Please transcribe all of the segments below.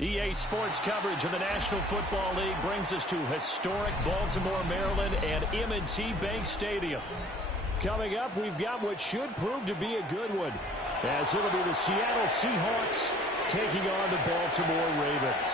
EA Sports coverage of the National Football League brings us to historic Baltimore, Maryland, and M&T Bank Stadium. Coming up, we've got what should prove to be a good one, as it'll be the Seattle Seahawks taking on the Baltimore Ravens.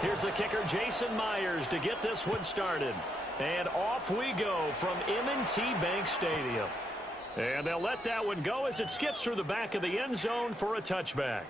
Here's the kicker, Jason Myers, to get this one started. And off we go from M&T Bank Stadium. And they'll let that one go as it skips through the back of the end zone for a touchback.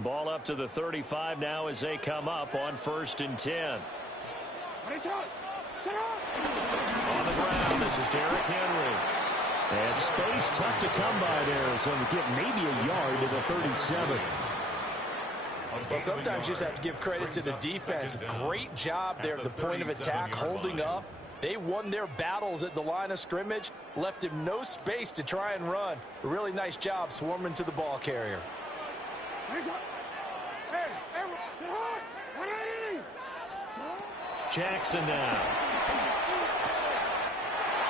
Ball up to the 35 now as they come up on 1st and 10. On the ground, this is Derrick Henry. And space tough to come by there, so to get maybe a yard to the 37. Well, sometimes you just have to give credit to the defense. Great job there at the point of attack, holding up. They won their battles at the line of scrimmage, left him no space to try and run. A really nice job swarming to the ball carrier. Jackson now.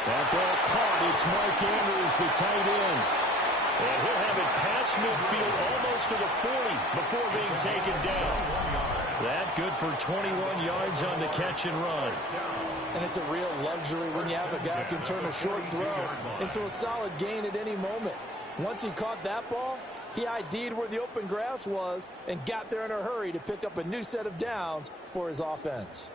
That ball caught. It's Mark Andrews, the tight end. And he'll have it past midfield almost to the 40 before being taken down. That good for 21 yards on the catch and run. And it's a real luxury when you have a guy who can turn a short throw into a solid gain at any moment. Once he caught that ball, he ID'd where the open grass was and got there in a hurry to pick up a new set of downs for his offense.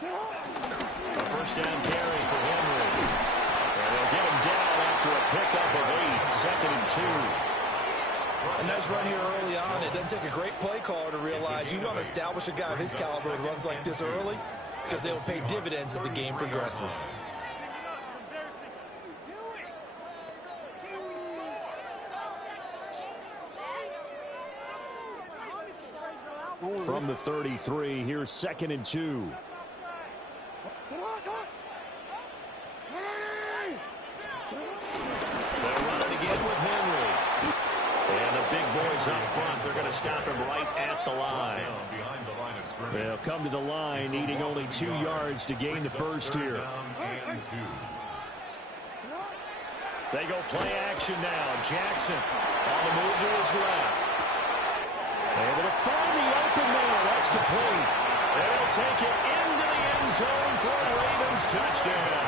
A first down carry for Henry. And they'll get him down after a pickup of 8, 2nd and 2. A nice run here early on. It doesn't take a great play caller to realize you want to establish a guy of his caliber with runs like this early, because they will pay dividends as the game progresses. From the 33, here's 2nd and 2. They'll run it again with Henry. And the big boys up front, they're going to stop him right at the line. They'll come to the line, needing only 2 yards to gain the first here. They go play action now. Jackson on the move to his left. Able to find the open man. That's complete. They'll take it into the end zone for a Ravens touchdown.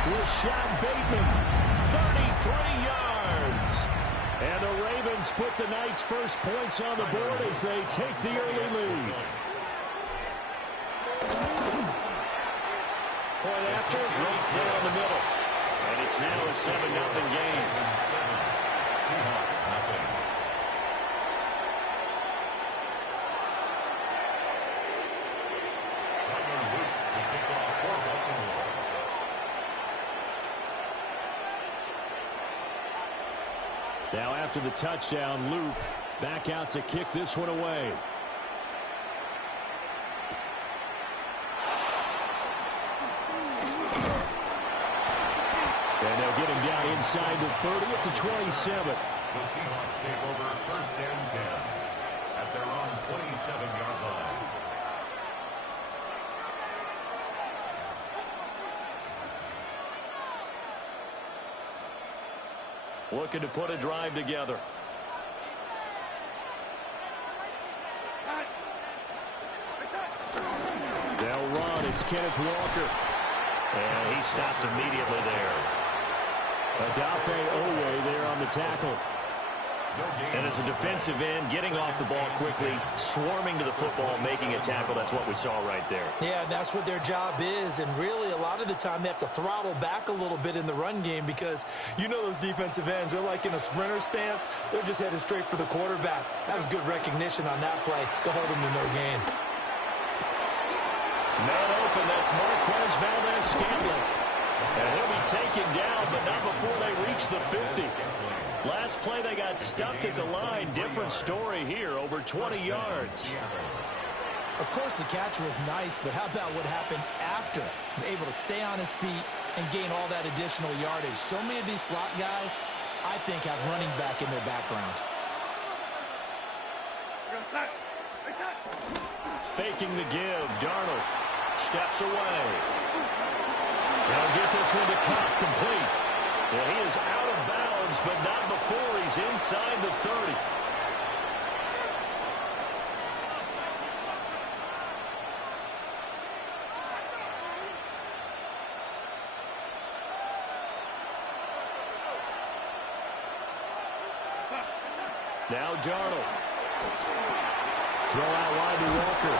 Rashad Bateman, 33 yards. And the Ravens put the Knights' first points on the board as they take the early lead. Point after, right down the middle. And it's now a 7-0 game. Now after the touchdown, Luke back out to kick this one away. And they'll get him down inside the 30 at the 27. The Seahawks take over 1st and 10 at their own 27-yard line. Looking to put a drive together. They'll run. It's Kenneth Walker. And he stopped immediately there. Odafe Oweh there on the tackle. And as a defensive end, getting off the ball quickly, swarming to the football, making a tackle, that's what we saw right there. Yeah, that's what their job is, and really a lot of the time they have to throttle back a little bit in the run game because you know those defensive ends, they're like in a sprinter stance. They're just headed straight for the quarterback. That was good recognition on that play to hold him to no gain. Man open, that's Marquez Valdes-Scantling. And he'll be taken down, but not before they reach the 50. Last play, they got stuffed at the line. Different story here, over 20 yards. Of course, the catch was nice, but how about what happened after? Able to stay on his feet and gain all that additional yardage. So many of these slot guys, I think, have running back in their background. Faking the give, Darnold steps away. They'll get this one to Cobb complete. And he is out of bounds, but not before he's inside the 30. Now Darnold. Throw out wide to Walker.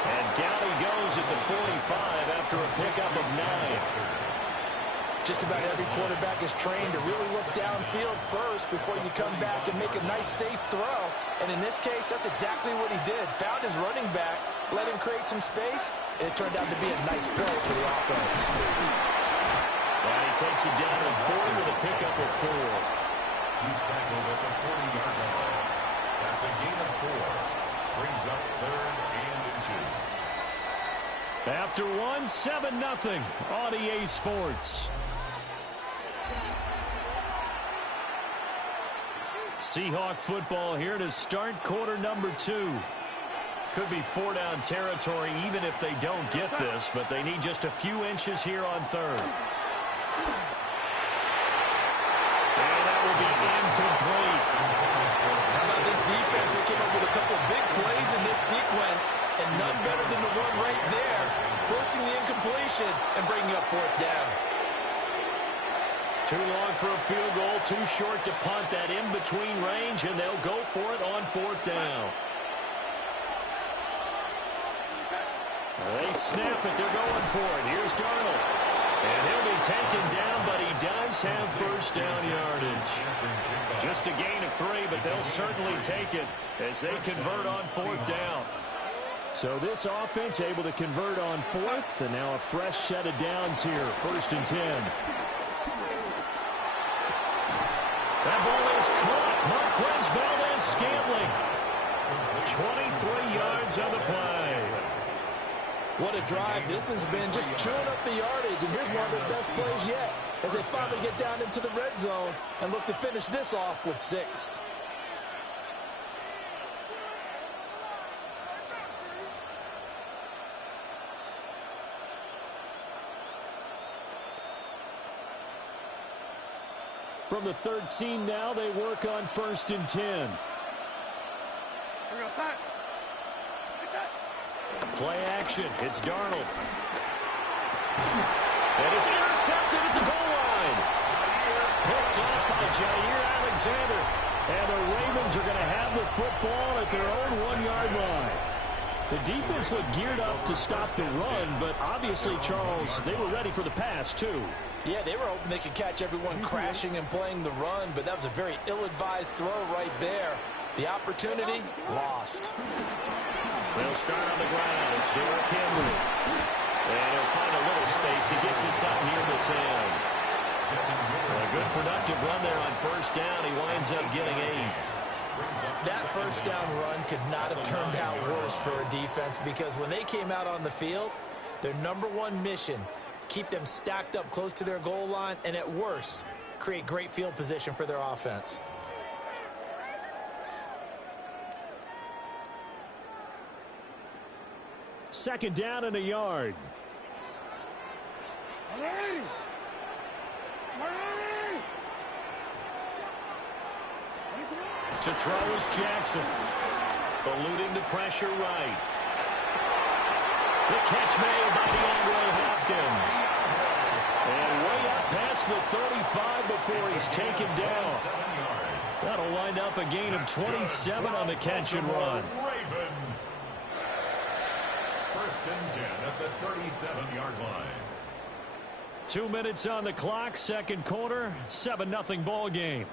And down he goes at the 45 after a pickup of 9. Just about every quarterback is trained to really look downfield first before you come back and make a nice, safe throw. And in this case, that's exactly what he did. Found his running back, let him create some space, and it turned out to be a nice play for the offense. And he takes it down to 40 with a pickup of 4. He's tackled at the 40-yard line. That's a gain of 4. Brings up 3rd and 2. After 1, 7-0 on EA Sports. Seahawk football here to start quarter number 2. Could be 4-down territory even if they don't get this, but they need just a few inches here on 3rd. And that will be incomplete. How about this defense? They came up with a couple big plays in this sequence, and none better than the one right there, forcing the incompletion and bringing up 4th down. Too long for a field goal, too short to punt. That in-between range, and they'll go for it on 4th down. They snap it. They're going for it. Here's Darnold. And he'll be taken down, but he does have 1st down yardage. Just a gain of 3, but they'll certainly take it as they convert on 4th down. So this offense able to convert on 4th, and now a fresh set of downs here. 1st and 10. That ball is caught. Marquez Valdes-Scantling. 23 yards on the play. What a drive. This has been just chewing up the yardage, and here's one of their best plays yet as they finally get down into the red zone and look to finish this off with 6. From the 13 now, they work on 1st and 10. Play action. It's Darnold. And it's intercepted at the goal line. Picked off by Jair Alexander. And the Ravens are going to have the football at their own 1-yard line. The defense looked geared up to stop the run, but obviously, Charles, they were ready for the pass, too. Yeah, they were hoping they could catch everyone crashing and playing the run, but that was a very ill-advised throw right there. The opportunity, lost. They'll start on the ground. It's Derrick Henry. And he'll find a little space. He gets us up near the 10. The Good productive run there on first down. He winds up getting 8. That first down run could not have turned out worse for a defense, because when they came out on the field, their number one mission, keep them stacked up close to their goal line, and at worst, create great field position for their offense. Second down and a yard. To throw is Jackson. Eluding the pressure right. The catch made by DeAndre Hopkins. And way up past the 35 before he's taken down. That'll wind up a gain of 27 on the catch and run. First and 10 at the 37-yard line. 2 minutes on the clock, second quarter, 7-0 ball game.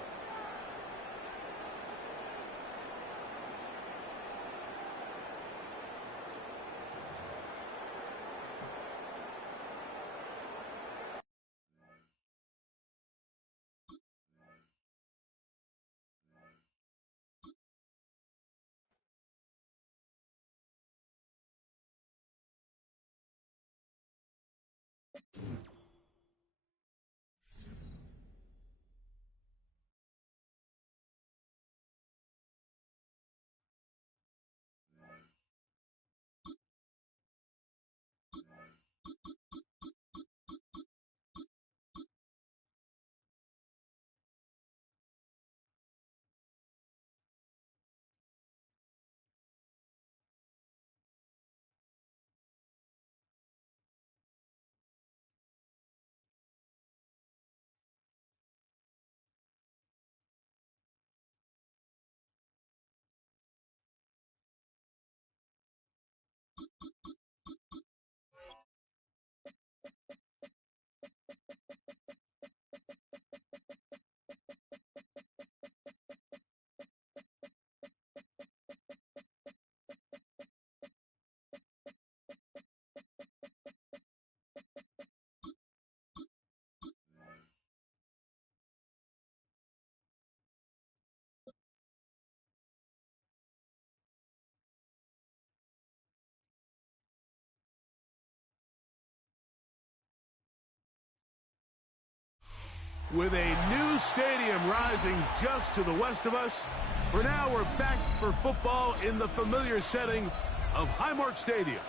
With a new stadium rising just to the west of us, for now we're back for football in the familiar setting of Highmark Stadium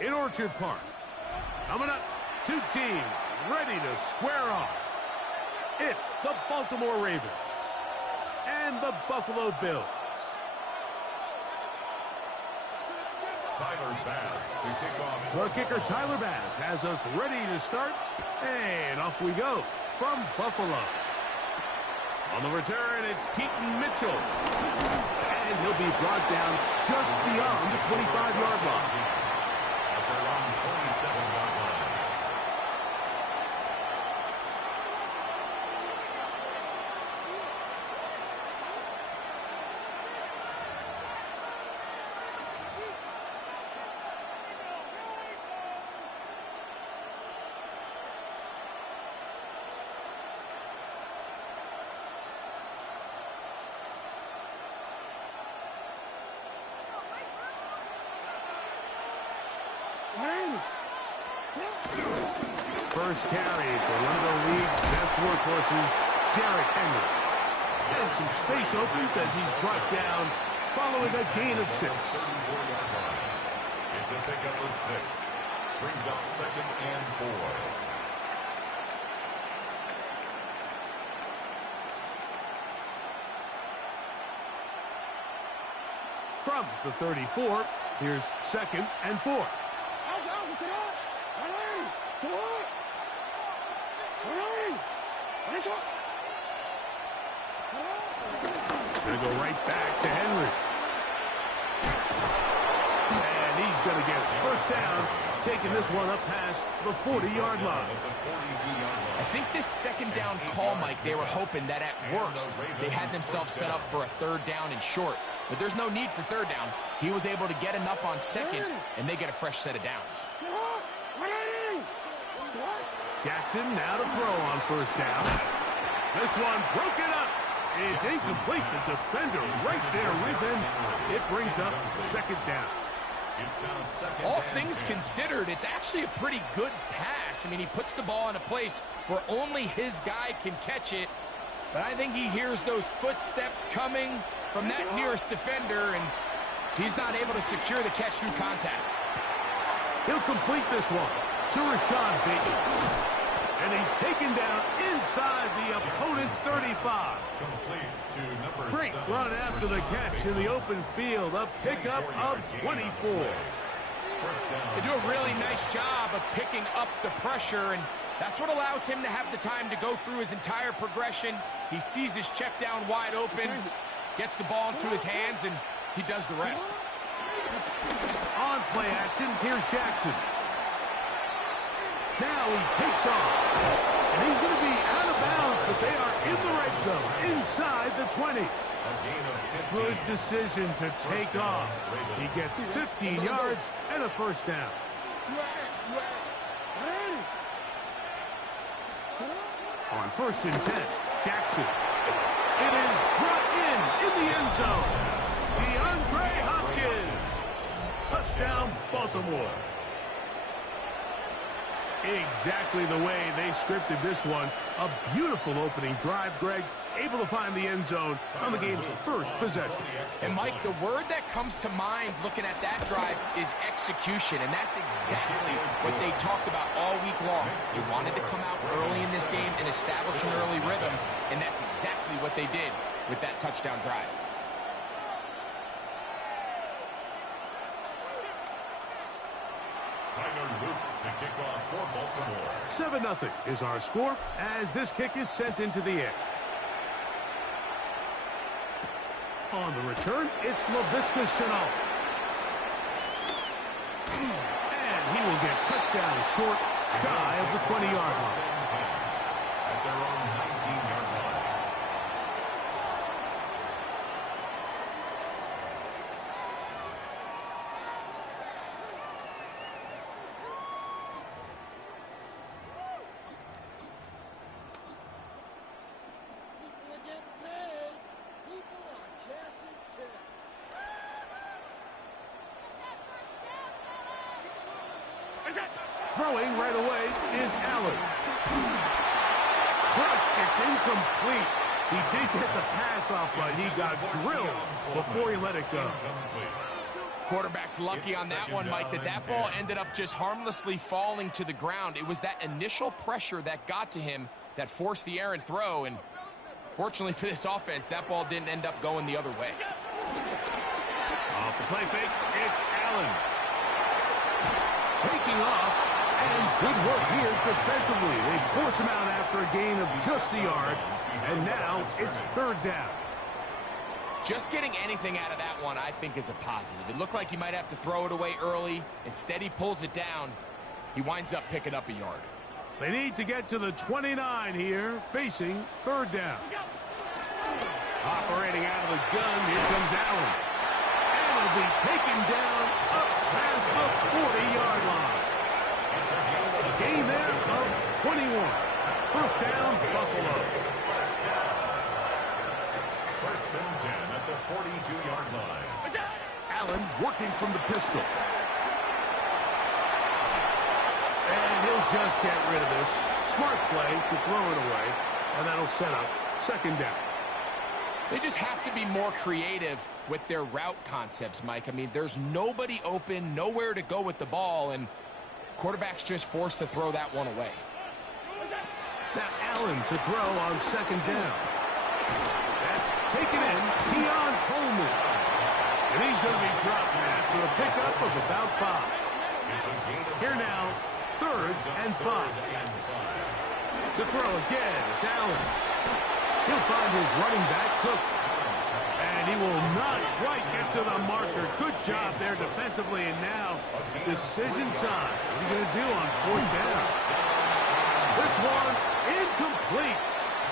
in Orchard Park. Coming up, two teams ready to square off. It's the Baltimore Ravens and the Buffalo Bills. Tyler Bass to kick off. The kicker, Tyler Bass, has us ready to start, and off we go from Buffalo. On the return, it's Keaton Mitchell, and he'll be brought down just beyond the 25-yard line. At their own 27-yard line. First carry for one of the league's best workhorses, Derrick Henry. And some space opens as he's brought down following a gain of 6. It's a pickup of 6. Brings up 2nd and 4. From the 34, here's 2nd and 4. Gonna go right back to Henry. And he's gonna get it. First down, taking this one up past the 40-yard line. I think this second down call, Mike, they were hoping that at worst they had themselves set up for a 3rd down and short. But there's no need for 3rd down. He was able to get enough on 2nd, and they get a fresh set of downs. Jackson now to throw on first down. This one broken up. It's incomplete. The defender right there with him. It brings up second down. All things considered, it's actually a pretty good pass. I mean, he puts the ball in a place where only his guy can catch it. But I think he hears those footsteps coming from that nearest defender, and he's not able to secure the catch through contact. He'll complete this one to Rashad Bateman. And he's taken down inside the opponent's 35. Great run after the catch in the open field. A pickup of 24. They do a really nice job of picking up the pressure, and that's what allows him to have the time to go through his entire progression. He sees his check down wide open, gets the ball into his hands, and he does the rest. On play action, here's Jackson. Now he takes off. And he's going to be out of bounds, but they are in the red zone, inside the 20. Good decision to take off. He gets 15 yards and a first down. On 1st and 10, Jackson. It is brought in the end zone. DeAndre Hopkins. Touchdown, Baltimore. Exactly the way they scripted this one. A beautiful opening drive, Greg. Able to find the end zone on the game's first possession. And, Mike, the word that comes to mind looking at that drive is execution, and that's exactly what they talked about all week long. They wanted to come out early in this game and establish an early rhythm, and that's exactly what they did with that touchdown drive. Tyler Luke to kick off for Baltimore. 7-0 is our score as this kick is sent into the air. On the return, it's Laviska Shenault. And he will get cut down short, shy of the 20-yard line. At their own 19-yard line. Throwing right away is Allen. Crushed, it's incomplete. He did get the pass off, but he got drilled before he let it go. Quarterback's lucky on that one, Mike, that ball ended up just harmlessly falling to the ground. It was that initial pressure that got to him that forced the errant throw, and fortunately for this offense, that ball didn't end up going the other way. Off the play fake, it's Allen. Taking off. And good work here defensively. They force him out after a gain of just a yard. And now it's 3rd down. Just getting anything out of that one, I think, is a positive. It looked like he might have to throw it away early. Instead, he pulls it down. He winds up picking up a yard. They need to get to the 29 here, facing 3rd down. Operating out of the gun, here comes Allen. And he'll be taken down up past the 40-yard line. A gain there of 21. 1st down, Buffalo. 1st and 10 at the 42-yard line. Allen working from the pistol. And he'll just get rid of this. Smart play to throw it away, and that'll set up 2nd down. They just have to be more creative with their route concepts, Mike. I mean, there's nobody open, nowhere to go with the ball, and quarterback's just forced to throw that one away. Now Allen to throw on 2nd down. That's taken in, Keon Coleman. And he's going to be dropped after a pickup of about 5. Here now, 3rd and 5. To throw again, it's Allen. He'll find his running back, Cook. And he will not quite get to the marker. Good job there defensively, and now decision time. What are you going to do on 4th down? This one incomplete.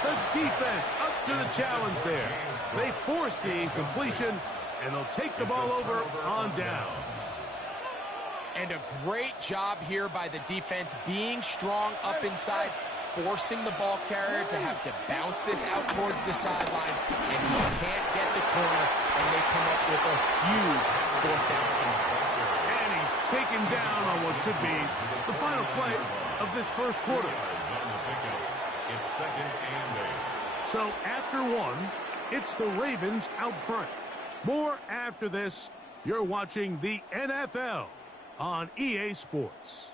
The defense up to the challenge there. They force the incompletion, and they'll take the ball over on down. And a great job here by the defense, being strong up inside, forcing the ball carrier to have to bounce this out towards the sideline, and he can't get the corner, and they come up with a huge fourth down stop. And he's taken down on what should be the final play of this first quarter. It's 2nd and 8. So after one, it's the Ravens out front. More after this. You're watching the NFL on EA Sports.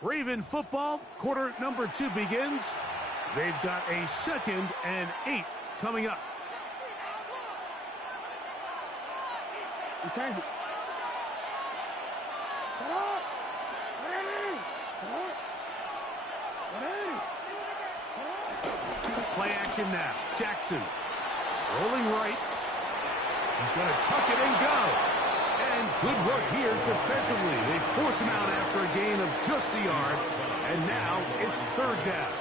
Raven football, quarter number 2 begins. They've got a 2nd and 8 coming up. Play action now. Jackson rolling right. He's going to tuck it and go. And good work here defensively. They force him out after a gain of just a yard. And now it's 3rd down.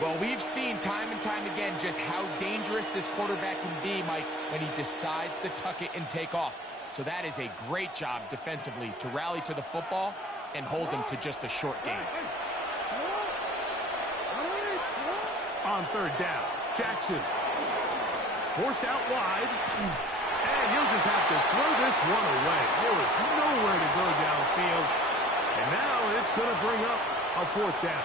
Well, we've seen time and time again just how dangerous this quarterback can be, Mike, when he decides to tuck it and take off. So that is a great job defensively to rally to the football and hold him to just a short gain. On 3rd down, Jackson forced out wide, and he'll just have to throw this one away. There was nowhere to go downfield, and now it's going to bring up a 4th down.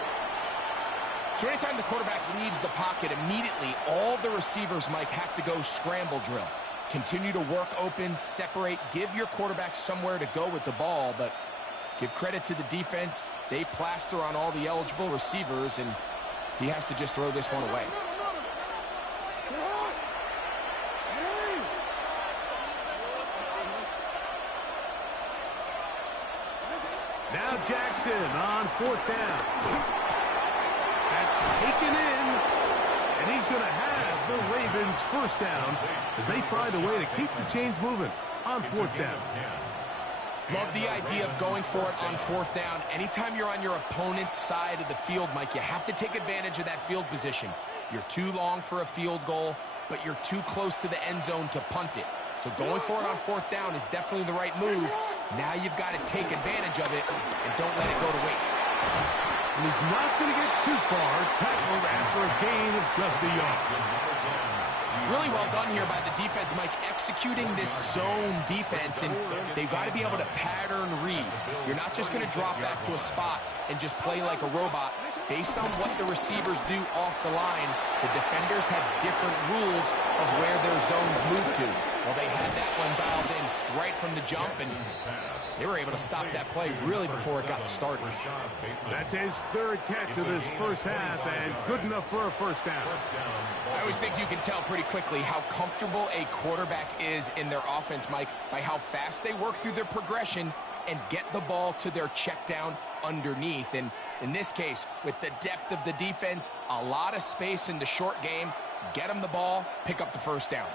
So anytime the quarterback leaves the pocket, immediately all the receivers, Mike, have to go scramble drill. Continue to work open, separate, give your quarterback somewhere to go with the ball, but give credit to the defense. They plaster on all the eligible receivers, and he has to just throw this one away. Now Jackson on 4th down. That's taken in, and he's going to have the Ravens 1st down as they find a way to keep the chains moving on 4th down. Love the idea of going for it on 4th down. Anytime you're on your opponent's side of the field, Mike, you have to take advantage of that field position. You're too long for a field goal, but you're too close to the end zone to punt it. So going for it on 4th down is definitely the right move. Now you've got to take advantage of it and don't let it go to waste. And he's not going to get too far, tackled after a gain of just a yard. Really well done here by the defense, Mike, executing this zone defense, and they've got to be able to pattern read. You're not just going to drop back to a spot and just play like a robot. Based on what the receivers do off the line, the defenders have different rules of where their zones move to. Well, they had that one dialed in right from the jump, and they were able to stop that play really before it got started. That's his 3rd catch of this first half, and good enough for a 1st down. I always think you can tell pretty quickly how comfortable a quarterback is in their offense, Mike, by how fast they work through their progression and get the ball to their check down underneath. And in this case, with the depth of the defense, a lot of space in the short game, get them the ball, pick up the 1st down.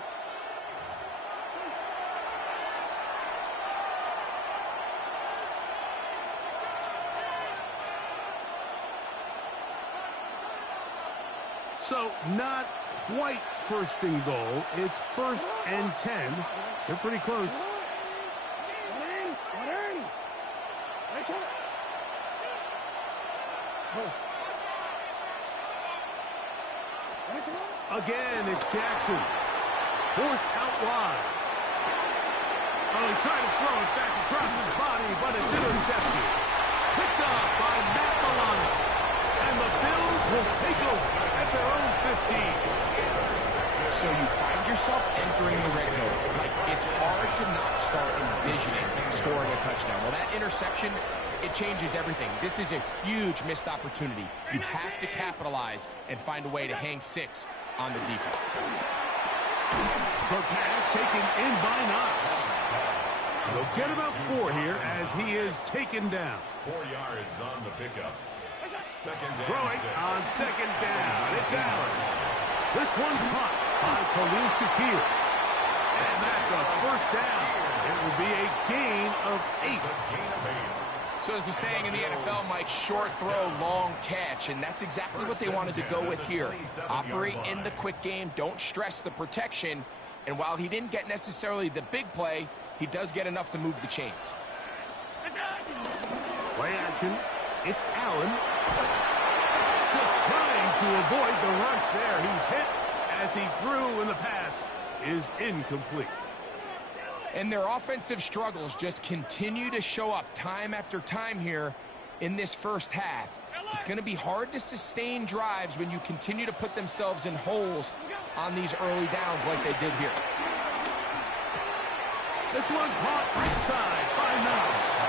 So not quite 1st and goal. It's 1st and 10. They're pretty close. Again, it's Jackson. Forced out wide. Oh, he tried to throw it back across his body, but it's intercepted. Picked up by Matt Milano. And the Bills will take over at their own 15. So you find yourself entering the red zone. Like, it's hard to not start envisioning scoring a touchdown. Well, that interception, it changes everything. This is a huge missed opportunity. You have to capitalize and find a way to hang 6 on the defense. Short pass taken in by Knox. They'll get about 4 here as he is taken down. 4 yards on the pickup. 2nd and Throwing 6. on 2nd down. It's Allen. This one's caught by Khalil Shakir. And that's a 1st down. It will be a gain of 8. So as the saying in the NFL, Mike, short throw, long catch, and that's exactly what they wanted to go with here. Operate in the quick game, don't stress the protection, and while he didn't get necessarily the big play, he does get enough to move the chains. Play action. It's Allen. Just trying to avoid the rush there. He's hit as he threw, and the pass is incomplete. And their offensive struggles just continue to show up time after time here in this first half. It's going to be hard to sustain drives when you continue to put themselves in holes on these early downs like they did here. This one caught inside by Knox.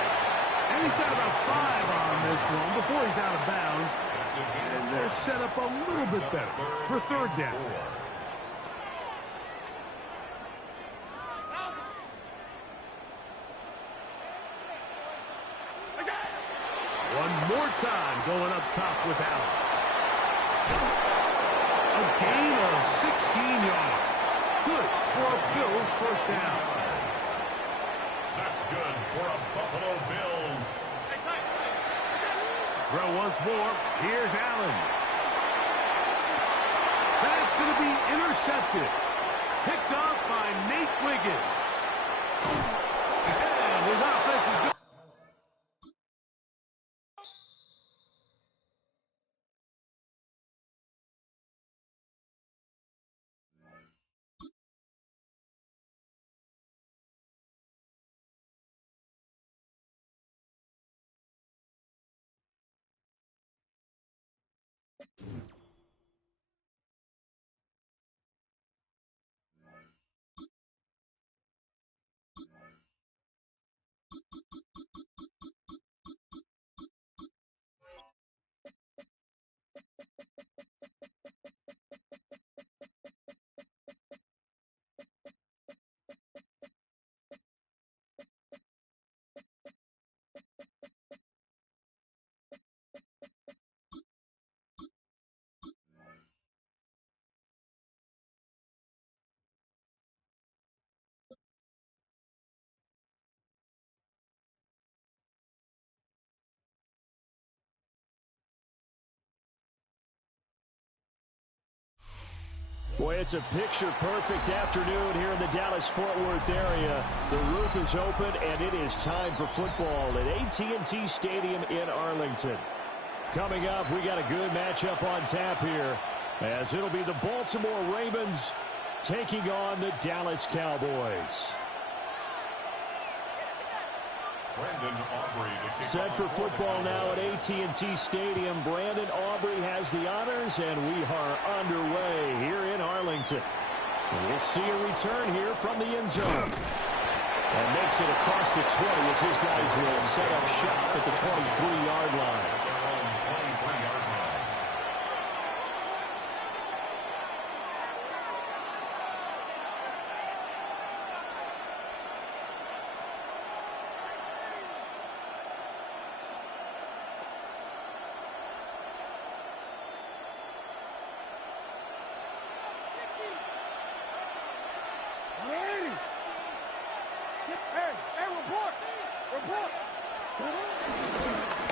And he's got about 5 on this one before he's out of bounds. And they're set up a little bit better for third down. One more time going up top with Allen. A gain of 16 yards. Good for a Bills first down. That's good for a Buffalo Bills. Throw once more. Here's Allen. That's going to be intercepted. Picked off by Nate Wiggins. And his offense is good. Boy, it's a picture-perfect afternoon here in the Dallas-Fort Worth area. The roof is open, and it is time for football at AT&T Stadium in Arlington. Coming up, we got a good matchup on tap here, as it'll be the Baltimore Ravens taking on the Dallas Cowboys. Set for football now at AT&T Stadium. Brandon Aubrey has the honors, and we are underway here in Arlington. And we'll see a return here from the end zone. And makes it across the 20 as his guys will set up shop at the 23-yard line.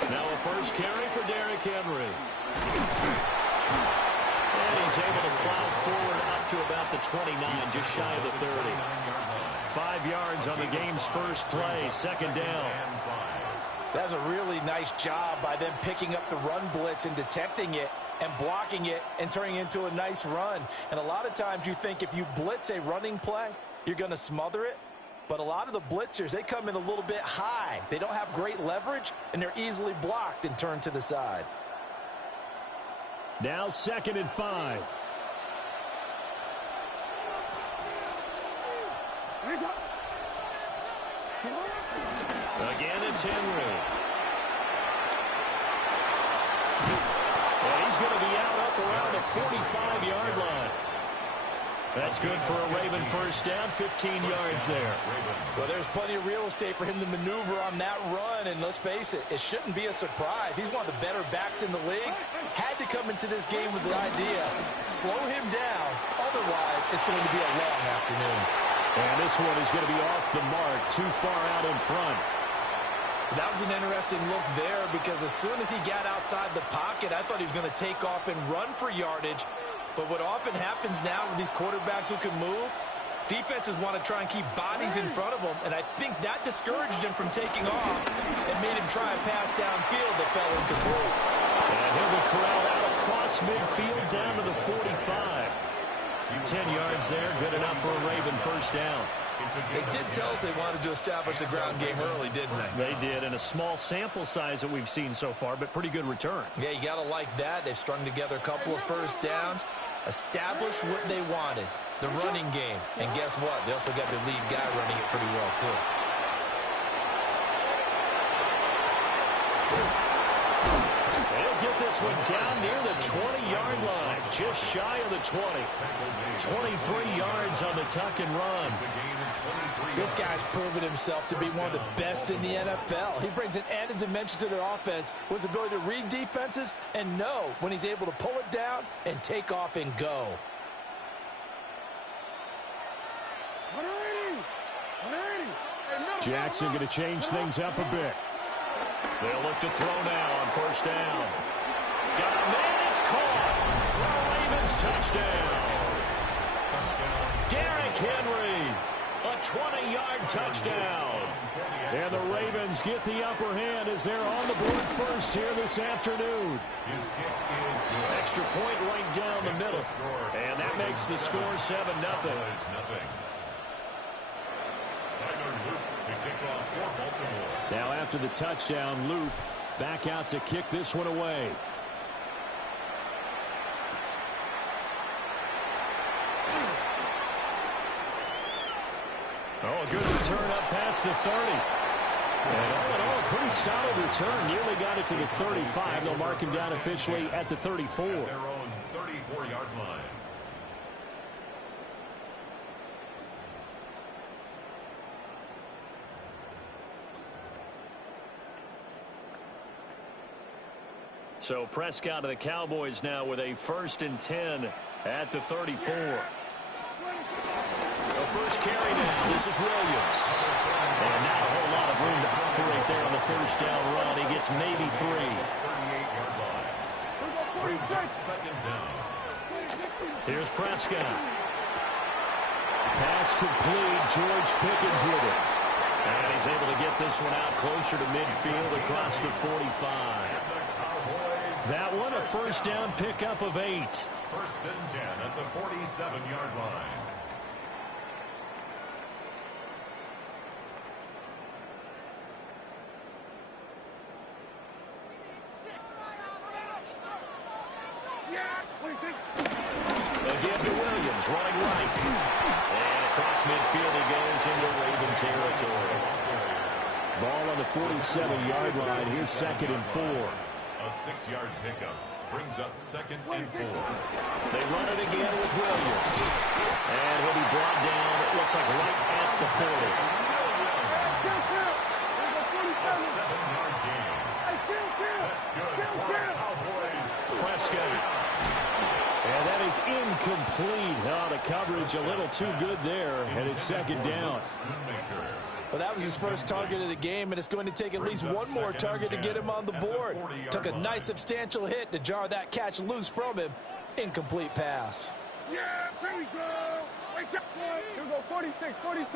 Now a first carry for Derrick Henry. And he's able to plow forward up to about the 29, just shy of the 30. 5 yards on the game's first play, second down. That's a really nice job by them picking up the run blitz and detecting it and blocking it and turning it into a nice run. And a lot of times you think if you blitz a running play, you're going to smother it. But a lot of the blitzers, they come in a little bit high. They don't have great leverage, and they're easily blocked and turned to the side. Now 2nd and 5. Again, it's Henry. And he's going to be out up around the 45-yard line. That's good for a Raven first down, 15 yards there. Well, there's plenty of real estate for him to maneuver on that run, and let's face it, it shouldn't be a surprise. He's one of the better backs in the league. Had to come into this game with the idea, slow him down, otherwise it's going to be a long afternoon. And this one is going to be off the mark, too far out in front. That was an interesting look there because as soon as he got outside the pocket, I thought he was going to take off and run for yardage. But what often happens now with these quarterbacks who can move, Defenses want to try and keep bodies in front of them, and I think that discouraged him from taking off and made him try a pass downfield that fell incomplete. And he'll be corralled out across midfield down to the 45. 10 yards there, good enough for a Raven first down. They did tell us they wanted to establish the ground game early, didn't they? They did, and a small sample size that we've seen so far, but pretty good return. Yeah, you got to like that. They've strung together a couple of first downs, established what they wanted, the running game. And guess what? They also got their lead guy running it pretty well, too. They'll get this one down near the 20-yard line, just shy of the 20. 23 yards on the tuck and run. This guy's proven himself to be one of the best in the NFL. He brings an added dimension to their offense with his ability to read defenses and know when he's able to pull it down and take off and go. Jackson going to change things up a bit. They'll look to throw now on first down. Got a man, it's caught for a Ravens touchdown. Derrick Henry, a 20-yard touchdown. And the Ravens get the upper hand as they're on the board first here this afternoon. Extra point right down the middle. And that makes the score 7-0. Now after the touchdown, Loop back out to kick this one away. Oh, a good return up past the 30. And all in all, a pretty solid return. Nearly got it to the 35. They'll mark him down officially at the 34. Their own 34-yard line. So Prescott of the Cowboys now with a 1st and 10 at the 34. The first carry down. This is Williams. And not a whole lot of room to operate there on the first down run. He gets maybe 3. 38-yard line. Brings up second down. Here's Prescott. Pass complete. George Pickens with it. And he's able to get this one out closer to midfield across the 45. That one a first down pickup of 8. 1st and 10 at the 47-yard line. Again to Williams, running right. And across midfield he goes into Raven territory. Ball on the 47-yard line. Here's 2nd and 4. A 6-yard pickup brings up 2nd and 4. They run it again with Williams. And he'll be brought down, it looks like right at the 40. A 7-yard gain. That's good for the Cowboys. Prescott. And that is incomplete. Oh, the coverage a little too good there, and it's 2nd down. Well, that was his first target of the game, and it's going to take at least one more target to get him on the board. Took a nice substantial hit to jar that catch loose from him. Incomplete pass. Yeah, there we go. Wait, here we go, 46, 46.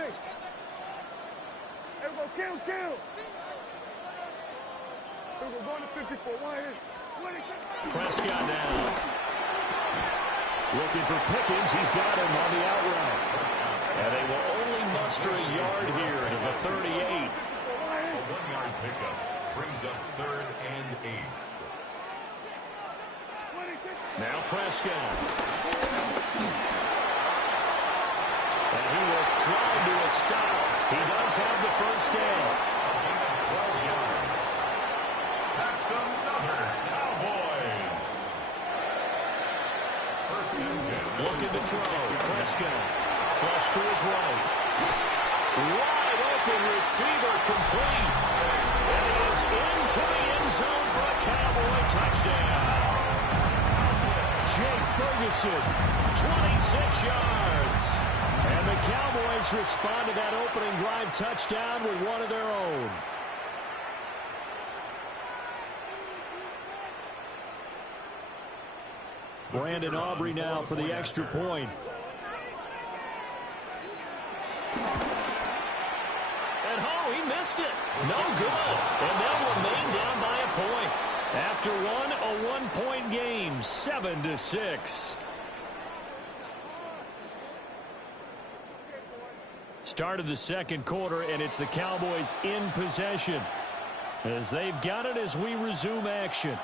Here we go, kill. Here we go, going to 54. One here. Prescott now. Looking for Pickens. He's got him on the out route. And they will only muster a yard here to the 38. A 1-yard pickup brings up 3rd and 8. Now Prescott. And he will slide to a stop. He does have the first down. 12 yards. That's another Cowboys. 1st and 10. Looking to throw. Prescott. Flush to his right. Wide open receiver complete. And he is into the end zone for a Cowboy touchdown. Jake Ferguson, 26 yards. And the Cowboys respond to that opening drive touchdown with one of their own. Brandon Aubrey now for the extra point. And he missed it. No good. And they'll remain down by a point. After a one-point game, 7-6. Start of the second quarter, and it's the Cowboys in possession as they've got it as we resume action.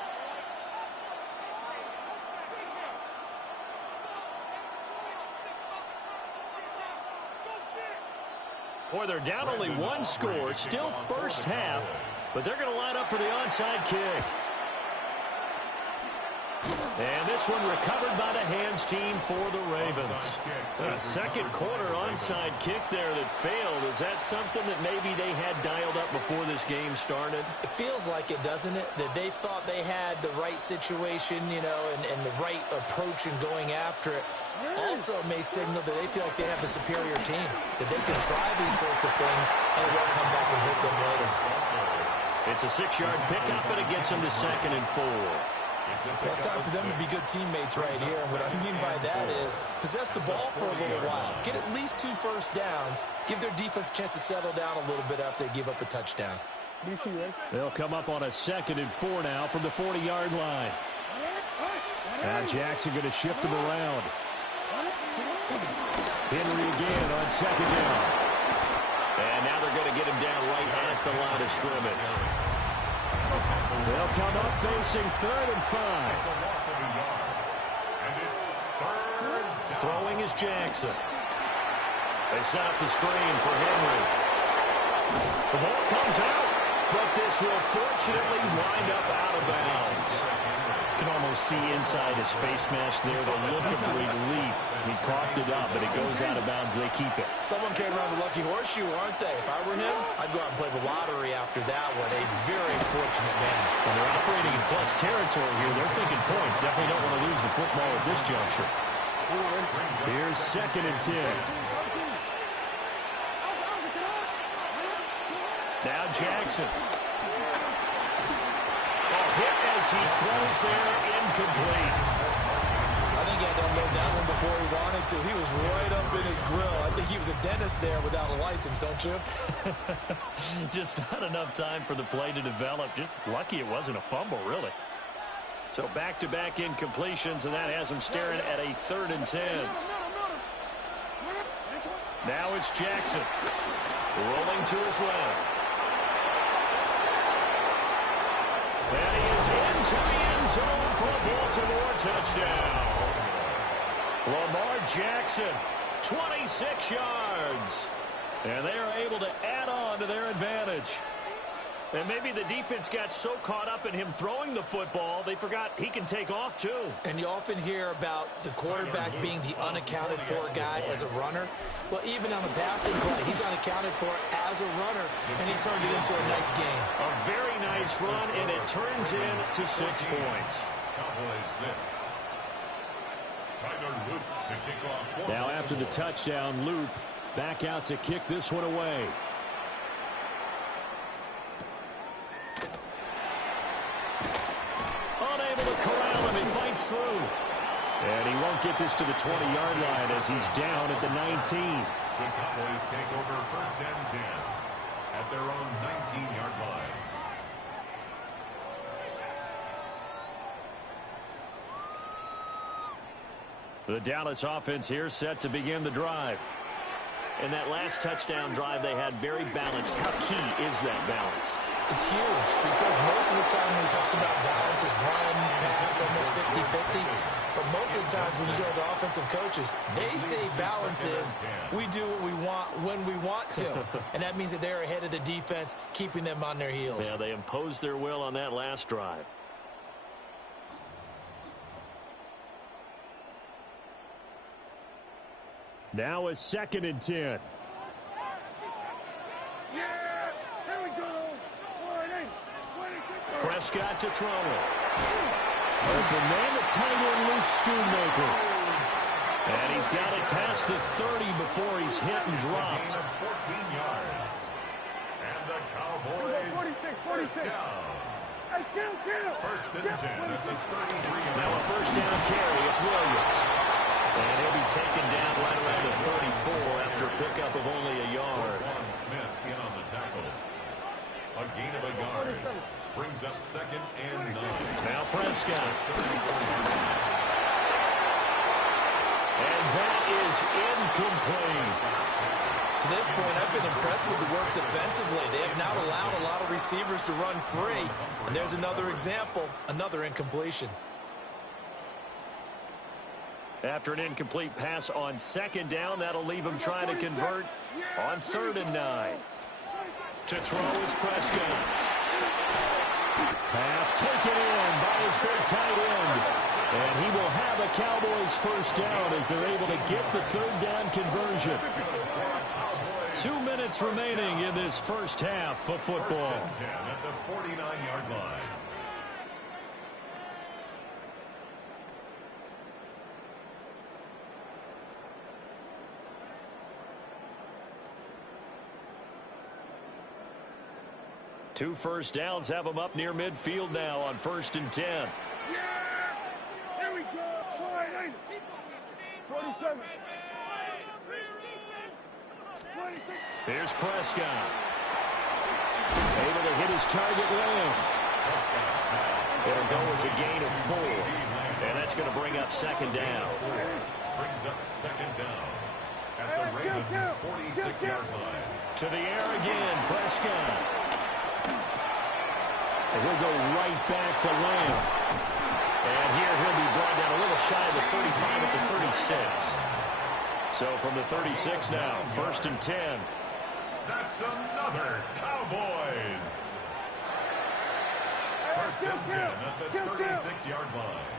Boy, they're down only one score, still first half, but they're going to line up for the onside kick. And this one recovered by the hands team for the Ravens. A second quarter onside kick there that failed. Is that something that maybe they had dialed up before this game started? It feels like it, doesn't it? That they thought they had the right situation, you know, and the right approach in going after it. Also may signal that they feel like they have the superior team, that they can try these sorts of things and it won't come back and hurt them later. It's a 6-yard pickup, and it gets them to 2nd and 4. Well, it's time for them to be good teammates right here. And what I mean by that is possess the ball for a little while. Get at least 2 first downs. Give their defense a chance to settle down a little bit after they give up a touchdown. They'll come up on a 2nd and 4 now from the 40-yard line. Now Jackson going to shift them around. Henry again on 2nd down. And now they're going to get him down right at the line of scrimmage. They'll come up facing 3rd and 5. Throwing is Jackson. They set up the screen for Henry. The ball comes out, but this will fortunately wind up out of bounds. You can almost see inside his face mask there the look of relief. He coughed it up, but it goes out of bounds. They keep it. Someone came around the lucky horseshoe, aren't they? If I were him, I'd go out and play the lottery after that one. A very fortunate man. When they're operating in plus territory here, they're thinking points. Definitely don't want to lose the football at this juncture. Here's 2nd and 10. Now Jackson. Hit as he throws there, incomplete. I think he had to unload that one before he wanted to. He was right up in his grill. I think he was a dentist there without a license, don't you? Just not enough time for the play to develop. Just lucky it wasn't a fumble, really. So back-to-back incompletions, and that has him staring at a 3rd and 10. Now it's Jackson. Rolling to his left. And he is into the end zone for a Baltimore touchdown. Lamar Jackson, 26 yards. And they are able to add on to their advantage. And maybe the defense got so caught up in him throwing the football, they forgot he can take off too. And you often hear about the quarterback being the unaccounted for guy as a runner. Well, even on a passing play, he's unaccounted for as a runner, and he turned it into a nice game. A very nice run, and it turns into 6 points. Now after the touchdown, Loop back out to kick this one away. Unable to corral him, he fights through. And he won't get this to the 20-yard line as he's down at the 19. The Cowboys take over 1st and 10 at their own 19-yard line. The Dallas offense here set to begin the drive. In that last touchdown drive, they had very balanced. How key is that balance? It's huge because most of the time when we talk about balance is run, pass, almost 50-50. But most of the times when you go to offensive coaches, they say balance is we do what we want when we want to. And that means that they're ahead of the defense, keeping them on their heels. Yeah, they imposed their will on that last drive. Now a 2nd and 10. Prescott to throw it. Open man, the tight end, Luke Schoonmaker. And he's got it past the 30 before he's hit and dropped. 14 yards. And the Cowboys 46. down. Hey, kill. 1st and 10 at the 33. Now a 1st down carry. It's Williams. And he'll be taken down right around the 34 after a pickup of only a yard. Smith in on the tackle. A gain of a yard. Brings up 2nd and 9. Now Prescott. And that is incomplete. To this point, I've been impressed with the work defensively. They have not allowed a lot of receivers to run free. And there's another example, another incompletion. After an incomplete pass on 2nd down, that'll leave him trying to convert on 3rd and 9. To throw is Prescott. Pass taken in by his big tight end. And he will have a Cowboys first down as they're able to get the 3rd down conversion. 2 minutes remaining in this first half of football. 10 at the 49-yard line. Two first downs have them up near midfield now on 1st and 10. Yeah! Here we go! 47. 26. Here's Prescott. Able to hit his target Lamb. It'll go as a gain of 4. And that's going to bring up 2nd down. Brings up 2nd down at the Ravens' 46-yard line. To the air again, Prescott. And he'll go right back to Lamb. And here he'll be brought down a little shy of the 35 at the 36. So from the 36 now, 1st and 10. That's another Cowboys. 1st and 10 at the 36-yard line.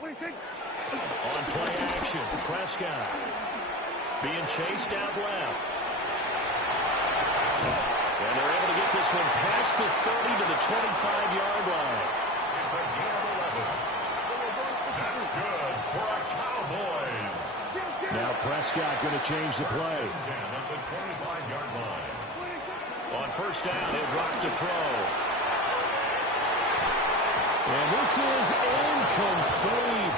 26. On play action, Prescott being chased out left. And they're able to get this one past the 30 to the 25-yard line. It's a gain of 11. That's good for a Cowboys. Now Prescott going to change the play. 10 at the 25-yard line. On 1st down, he'll drop to throw. And this is incomplete.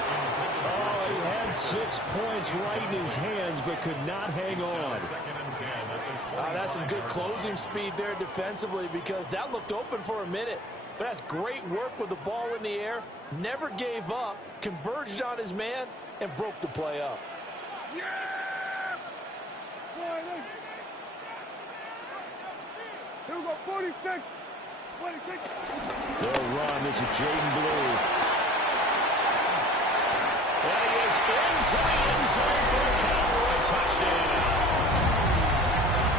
Oh, he had 6 points right in his hands, but could not hang on. 2nd and 10 at the That's some good closing speed there defensively because that looked open for a minute. But that's great work with the ball in the air. Never gave up, converged on his man, and broke the play up. Yeah! 40. Here we go, 46. 26. They'll run. This is Jaden Blue. And he is into the end zone for a Cowboy touchdown.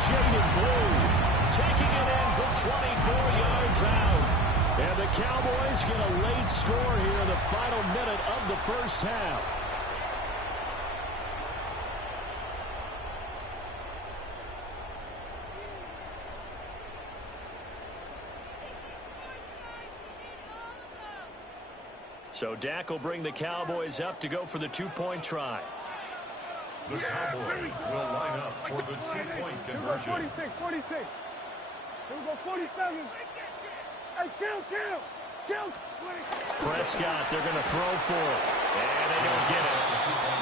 Jaden Blue taking it in from 24 yards out. And the Cowboys get a late score here in the final minute of the first half. So Dak will bring the Cowboys up to go for the 2-point try. The Cowboys will line up for the 2-point Here we go, conversion. 46. 46. Here we go, 47. Hey, kill. Prescott, they're going to throw for it. And they don't get it.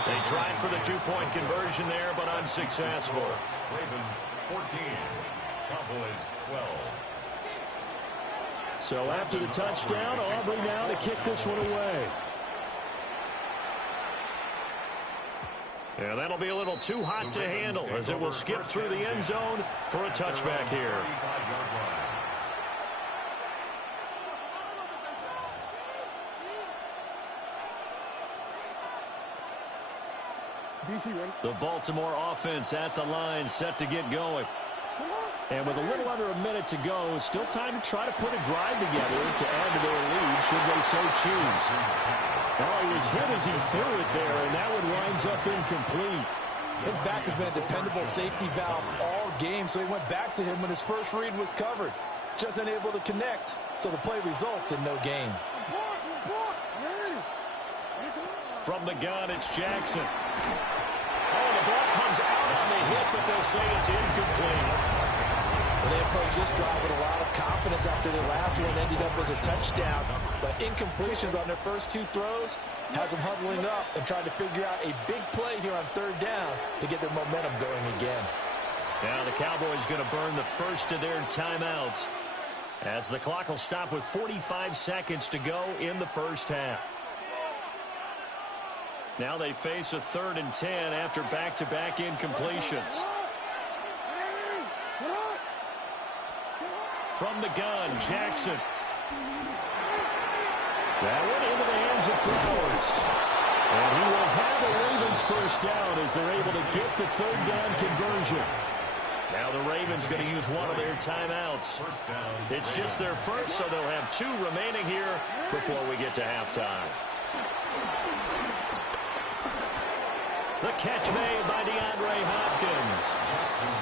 They tried for the 2-point conversion there, but unsuccessful. Ravens 14, Cowboys 12. So after the touchdown, Aubrey now to kick this one away. And that'll be a little too hot to handle as it will skip through the end zone for a touchback here. The Baltimore offense at the line set to get going. And with a little under a minute to go, still time to try to put a drive together to add to their lead should they so choose. Oh, he was hit as he threw it there, and that one winds up incomplete. His back has been a dependable safety valve all game, so he went back to him when his first read was covered. Just unable to connect, so the play results in no gain. From the gun, it's Jackson. Oh, the ball comes out on the hit, but they'll say it's incomplete. They approached this drive with a lot of confidence after their last one ended up as a touchdown. but incompletions on their first 2 throws has them huddling up and trying to figure out a big play here on 3rd down to get their momentum going again. Now the Cowboys going to burn the first of their timeouts as the clock will stop with 45 seconds to go in the first half. Now they face a 3rd and 10 after back-to-back incompletions. From the gun, Jackson. That went into the hands of Flowers. And he will have the Ravens first down as they're able to get the 3rd down conversion. Now the Ravens going to use one of their timeouts. It's just their first, so they'll have 2 remaining here before we get to halftime. The catch made by DeAndre Hopkins.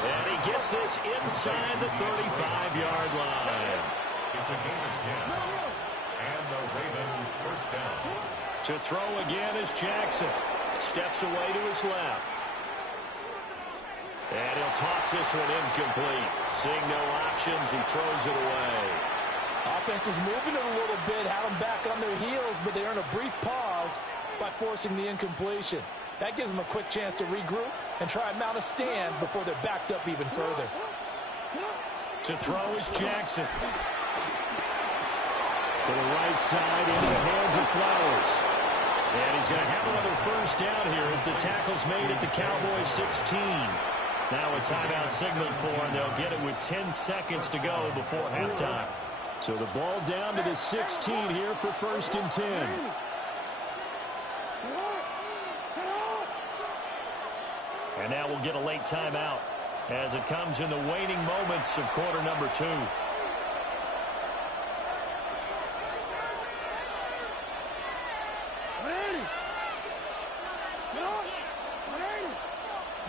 And he gets this inside the 35-yard line. It's a gain of 10. And the Ravens first down. To throw again is Jackson. Steps away to his left. And he'll toss this one incomplete. Seeing no options, he throws it away. Offense was moving it a little bit, had them back on their heels, but they earn a brief pause by forcing the incompletion. That gives them a quick chance to regroup and try and mount a stand before they're backed up even further. To throw is Jackson. To the right side, into the hands of Flowers. And he's going to have another first down here as the tackle's made at the Cowboys 16. Now a timeout signaled for, and they'll get it with 10 seconds to go before halftime. So the ball down to the 16 here for 1st and 10. And now we'll get a late timeout as it comes in the waning moments of quarter number 2.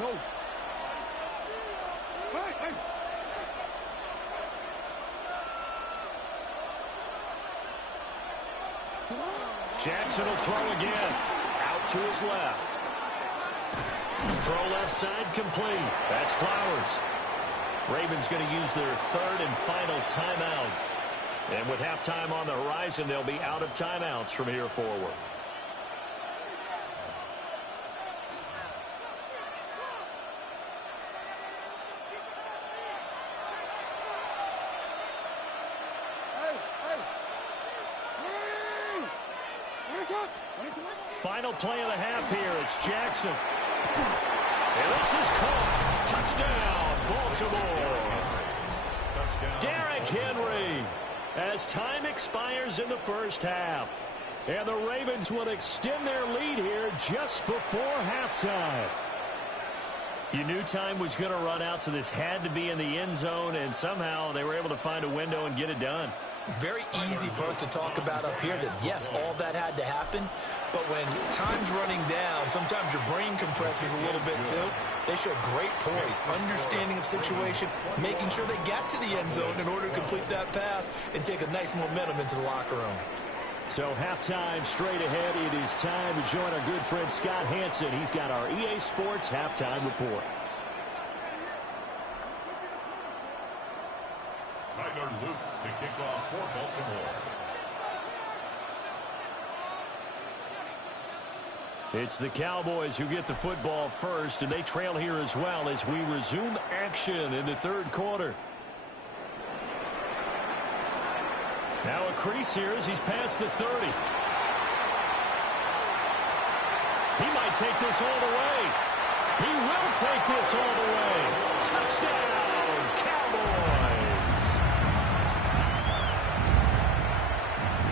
No. Hey. Jackson will throw again. Out to his left. Throw left side complete. That's Flowers. Ravens going to use their 3rd and final timeout. And with halftime on the horizon, they'll be out of timeouts from here forward. Final play of the half here. It's Jackson. And this is caught. Touchdown, Baltimore. Touchdown. Derrick Henry. As time expires in the first half. And the Ravens will extend their lead here just before halftime. You knew time was going to run out, so this had to be in the end zone, and somehow they were able to find a window and get it done. Very easy for us to talk about up here that, yes, all that had to happen. But when time's running down, sometimes your brain compresses a little bit too. They show great poise, understanding of situation, making sure they got to the end zone in order to complete that pass and take a nice momentum into the locker room. So halftime straight ahead. It is time to join our good friend Scott Hanson. He's got our EA Sports halftime report. Tyler Luke to kick off for Baltimore. It's the Cowboys who get the football first, and they trail here as well as we resume action in the 3rd quarter. Now a crease here as he's past the 30. He might take this all the way. He will take this all the way. Touchdown, Cowboys.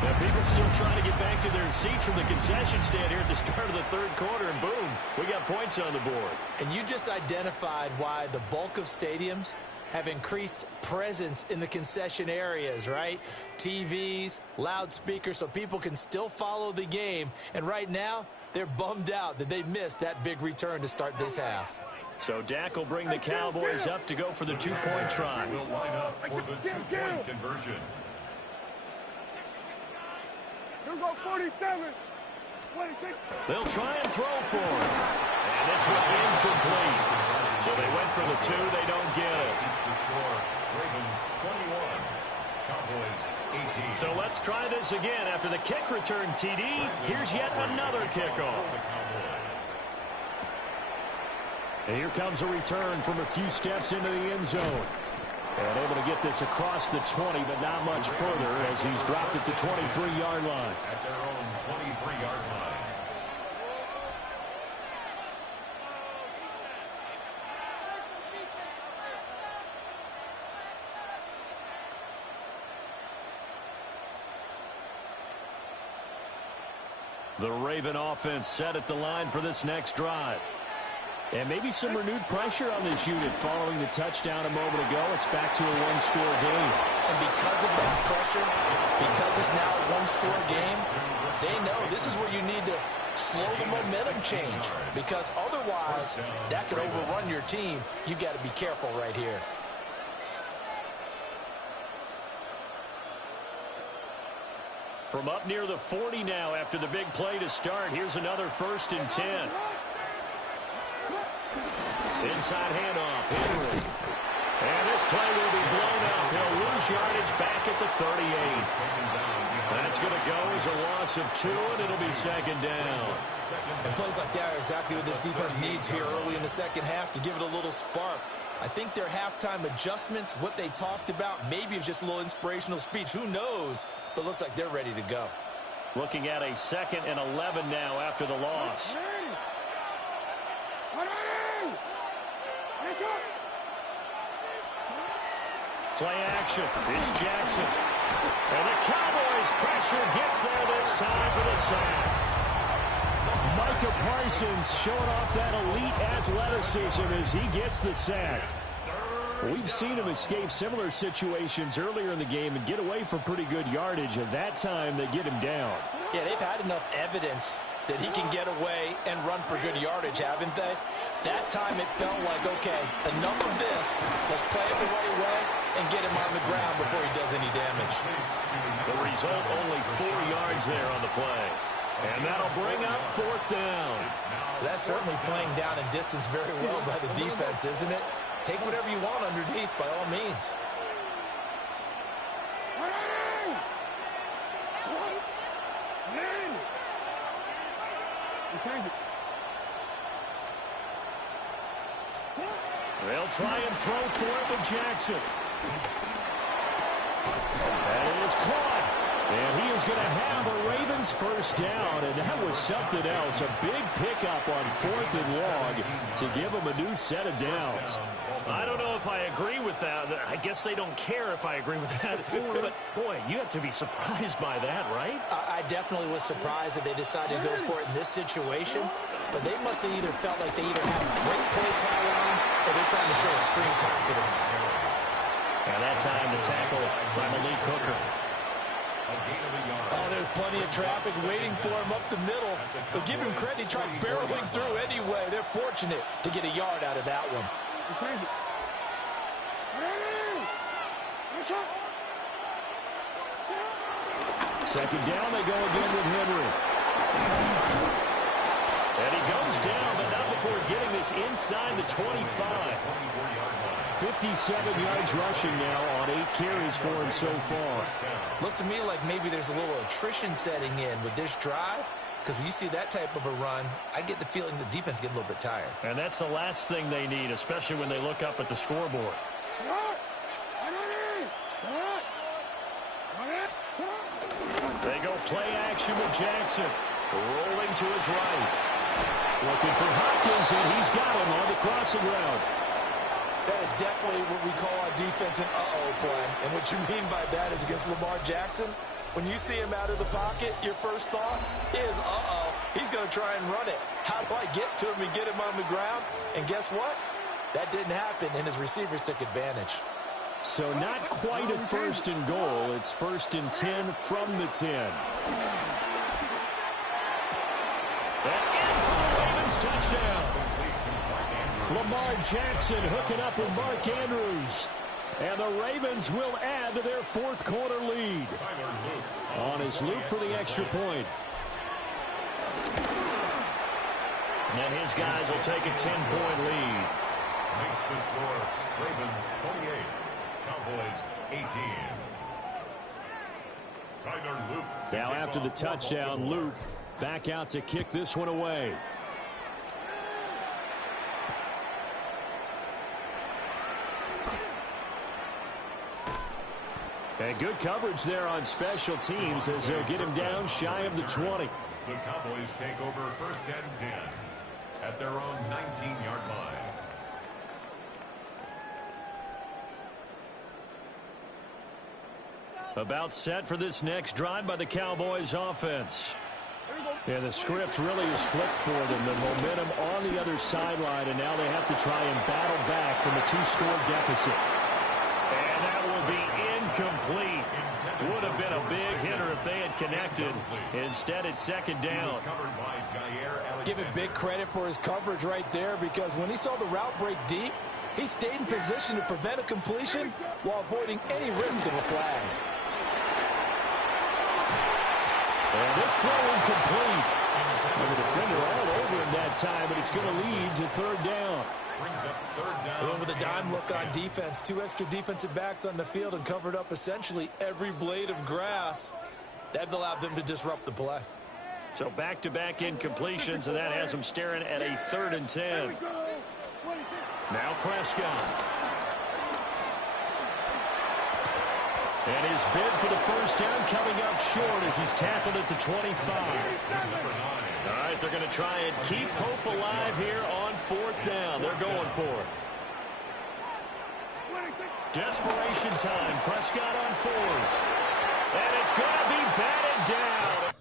Now people still trying to get back to their seats from the concession stand here at the start of the 3rd quarter, and boom, we got points on the board. And you just identified why the bulk of stadiums have increased presence in the concession areas, right? TVs, loudspeakers, so people can still follow the game. And right now, they're bummed out that they missed that big return to start this half. So Dak will bring the Cowboys up to go for the 2-point try. Will line up for the 2-point conversion. You go 47. 26. They'll try and throw for it. And this one incomplete. So they went for the 2. They don't get it. The score, Ravens 21, Cowboys So let's try this again. After the kick return TD, here's yet another kickoff. And here comes a return from a few steps into the end zone. And able to get this across the 20, but not much further as he's dropped at the 23-yard line. At their own 23-yard line. The Raven offense set at the line for this next drive. And maybe some renewed pressure on this unit following the touchdown a moment ago. It's back to a one-score game. And because of that pressure, because it's now a one-score game, they know this is where you need to slow the momentum change. Because otherwise, that could overrun your team. You've got to be careful right here. From up near the 40 now after the big play to start. Here's another 1st and 10. Inside handoff, Henry. And this play will be blown up. He'll lose yardage back at the 38. That's going to go as a loss of 2, and it'll be 2nd down. And plays like that are exactly what this defense needs here early in the second half to give it a little spark. I think their halftime adjustments, what they talked about, maybe it's just a little inspirational speech. Who knows? But looks like they're ready to go. Looking at a 2nd and 11 now after the loss. Play action. It's Jackson. And the Cowboys pressure gets there this time for the sack. Micah Parsons showing off that elite athleticism as he gets the sack. We've seen him escape similar situations earlier in the game and get away from pretty good yardage. At that time, they get him down. Yeah, they've had enough evidence that he can get away and run for good yardage, haven't they? That time it felt like, okay, enough of this. Let's play it the right way and get him on the ground before he does any damage. The result, only 4 yards there on the play. And that'll bring up 4th down. That's certainly playing down and distance very well by the defense, isn't it? Take whatever you want underneath by all means. They'll try and throw for it with Jackson. That is caught. And he is going to have a Ravens 1st down, and that was something else. A big pickup on 4th and long to give him a new set of downs. I don't know if I agree with that. I guess they don't care if I agree with that. But, boy, you have to be surprised by that, right? I definitely was surprised that they decided to go for it in this situation. But they must have either felt like they either have a great play call on or they're trying to show extreme confidence. And that time the tackle by Malik Hooker. Oh, there's plenty of traffic waiting for him up the middle. But give him credit, he tried barreling through anyway. They're fortunate to get a yard out of that one. 2nd down, they go again with Henry. And he goes down, but not before getting this inside the 25. 57 yards rushing now on 8 carries for him so far. Looks to me like maybe there's a little attrition setting in with this drive. Because when you see that type of a run, I get the feeling the defense getting a little bit tired. And that's the last thing they need, especially when they look up at the scoreboard. They go play action with Jackson. Rolling to his right. Looking for Hopkins, and he's got him on the crossing route. That is definitely what we call a defense an uh-oh play. And what you mean by that is against Lamar Jackson, when you see him out of the pocket, your first thought is, uh-oh, he's going to try and run it. How do I get to him and get him on the ground? And guess what? That didn't happen, and his receivers took advantage. So not quite a 1st and goal. It's 1st and 10 from the 10. And in for the Ravens touchdown. Lamar Jackson hooking up with Mark Andrews. And the Ravens will add to their 4th quarter lead. On his loop for the extra point. And his guys will take a 10-point lead. Makes the score Ravens 28, Cowboys 18. Tyler Luke. Now after the touchdown, Luke back out to kick this one away. And good coverage there on special teams as they'll get him down shy of the 20. The Cowboys take over 1st and 10 at their own 19-yard line. About set for this next drive by the Cowboys offense. Yeah, the script really is flipped for them. The momentum on the other sideline, and now they have to try and battle back from a 2-score deficit. And that will be incomplete. Would have been a big hitter if they had connected. Instead, it's 2nd down. Give him big credit for his coverage right there, because when he saw the route break deep, he stayed in position to prevent a completion while avoiding any risk of a flag. And this throw incomplete. And the defender all over him that time, but it's going to lead to 3rd down. And with a dime look on defense, 2 extra defensive backs on the field and covered up essentially every blade of grass. That allowed them to disrupt the play. So back-to-back incompletions, and that has them staring at a 3rd and 10. Now Prescott. And his bid for the 1st down coming up short as he's tackled at the 25. All right, they're going to try and keep hope alive here on 4th down. They're going for it. Desperation time. Prescott on 4th. And it's going to be batted down.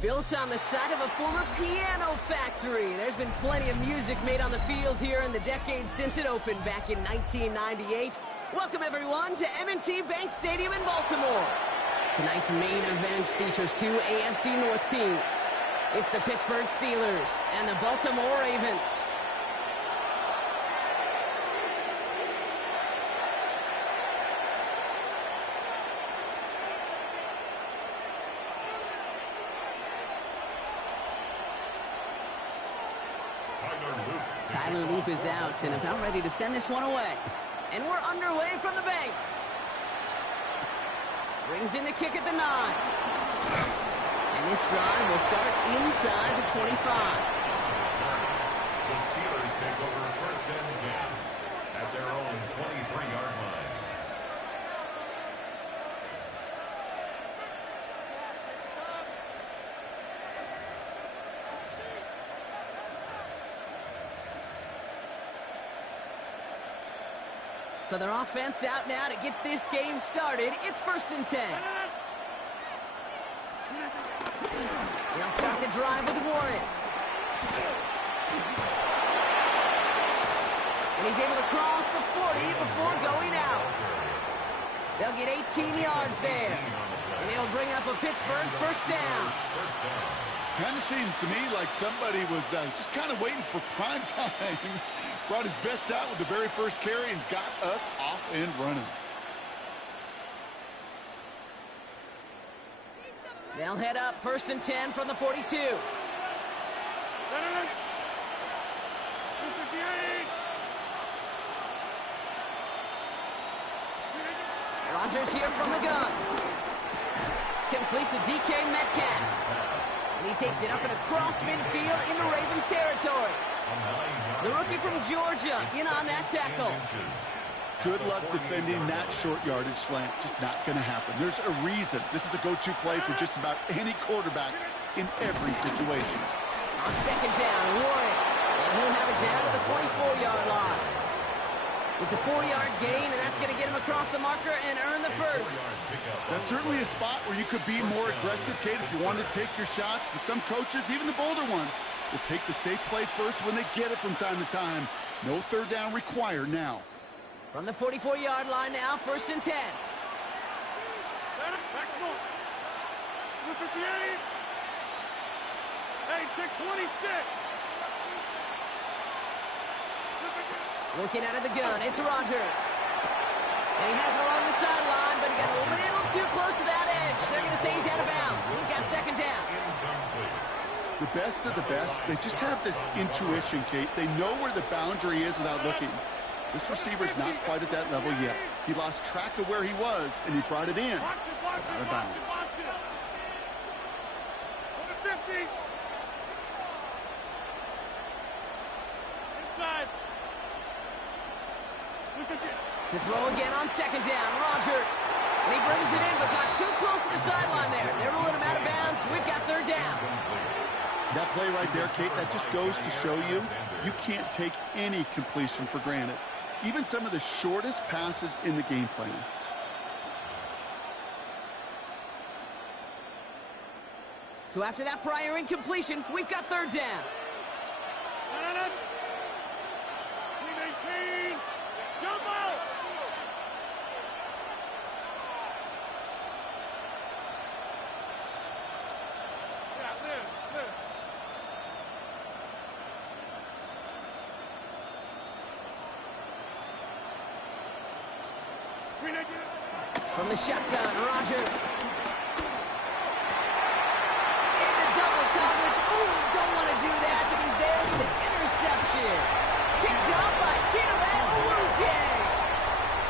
Built on the site of a former piano factory, there's been plenty of music made on the field here in the decade since it opened back in 1998. Welcome, everyone, to M&T Bank Stadium in Baltimore. Tonight's main event features two AFC North teams. It's the Pittsburgh Steelers and the Baltimore Ravens. Tyler Loop is out and about ready to send this one away. And we're underway from the bank. Brings in the kick at the 9. And this drive will start inside the 25. The Steelers take over first and 10 at their own 23-yard line. So their offense out now to get this game started. It's first and 10. They'll start the drive with Warren. And he's able to cross the 40 before going out. They'll get 18 yards there. And it'll bring up a Pittsburgh first down. Kind of seems to me like somebody was just kind of waiting for prime time. Brought his best out with the very first carry and's got us off and running. They'll head up first and 10 from the 42. Rodgers here from the gun. Completes a DK Metcalf. And he takes it up and across midfield into Ravens territory. The rookie from Georgia in on that tackle. Good luck defending that short yardage slant. Just not going to happen. There's a reason this is a go-to play for just about any quarterback in every situation. On second down, Warren. And he'll have it down to the 44-yard line. It's a 4-yard gain, and that's going to get him across the marker and earn the first. That's certainly a spot where you could be more aggressive, Kate, if you want to take your shots. But some coaches, even the bolder ones, will take the safe play first when they get it from time to time. No third down required now. From the 44-yard line now, first and 10. Hey, check 26. Working out of the gun, it's Rodgers. And he has it along the sideline, but he got a little too close to that edge. They're going to say he's out of bounds. We've got second down. The best of the best, they just have this intuition, Kate. They know where the boundary is without looking. This receiver's not quite at that level yet. He lost track of where he was, and he brought it in. Out of bounds. Inside. To throw again on second down, Rodgers. And he brings it in, but got too close to the sideline there. They're ruling him out of bounds. We've got third down. That play right there, Kate, that just goes to show you, you can't take any completion for granted. Even some of the shortest passes in the game plan. So after that prior incompletion, we've got third down. From the shotgun, Rodgers. Into double coverage. Ooh, don't want to do that. And he's there for the interception. Picked up by Chidobe Awuzie.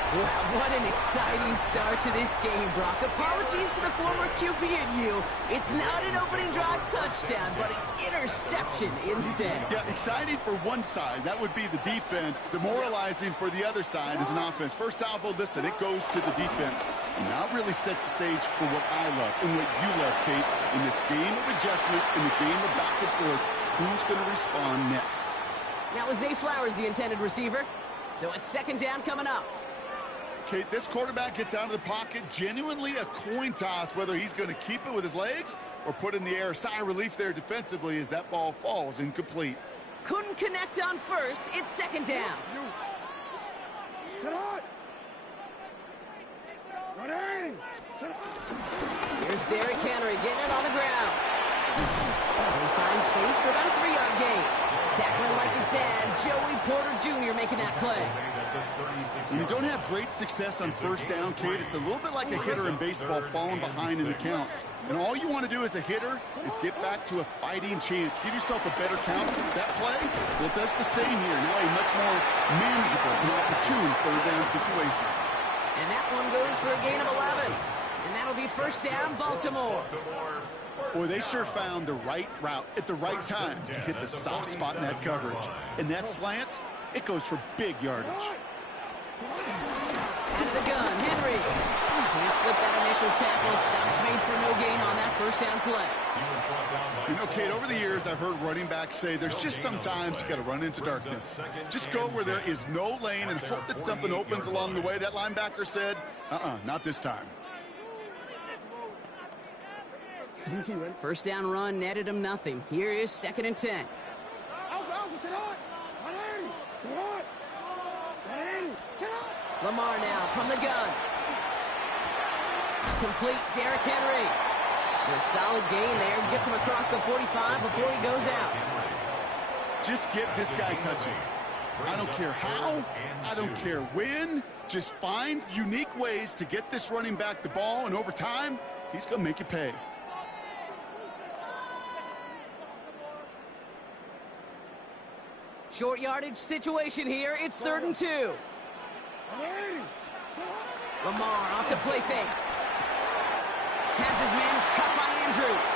Wow, what an exciting start to this game, Brock. Apologies to the former QB and you. It's not an opening drive touchdown, but an interception instead. Yeah, exciting for one side. That would be the defense. Demoralizing for the other side as an offense. First salvo, listen, it goes to the defense. And now it really sets the stage for what I love and what you love, Kate. In this game of adjustments, in the game of back and forth, who's going to respond next? That was Zay Flowers, the intended receiver. So it's second down coming up. Kate, this quarterback gets out of the pocket, genuinely a coin toss, whether he's going to keep it with his legs or put it in the air. Sigh of relief there defensively as that ball falls incomplete. Couldn't connect on first. It's second down. Here's Derrick Henry getting it on the ground. He finds space for about a 3-yard gain. Tackling like his dad, Joey Porter Jr. making that play. When you don't have great success on first down, Kate, it's a little bit like a hitter in baseball falling behind in the count. And all you want to do as a hitter is get back to a fighting chance. Give yourself a better count. That play, well, it does the same here. Now a much more manageable and opportune third down situation. And that one goes for a gain of 11. And that'll be first down, Baltimore. Boy, they sure found the right route at the right time to hit the soft spot in that coverage. And that slant, it goes for big yardage. Out of the gun, Henry. Can't slip that initial tackle. Stops made for no gain on that first down play. You know, Kate, over the years, I've heard running backs say there's just sometimes you got to run into darkness. Just go where there is no lane and hope that something opens along the way. That linebacker said, not this time. First down run netted him nothing. Here is second and 10. Lamar now from the gun. Complete, Derrick Henry. A solid gain there. Gets him across the 45 before he goes out. Just get this guy touches. I don't care how. I don't care when. Just find unique ways to get this running back the ball, and over time, he's going to make you pay. Short yardage situation here. It's 3rd and 2. Lamar off the play fake. Has his man. It's cut by Andrews.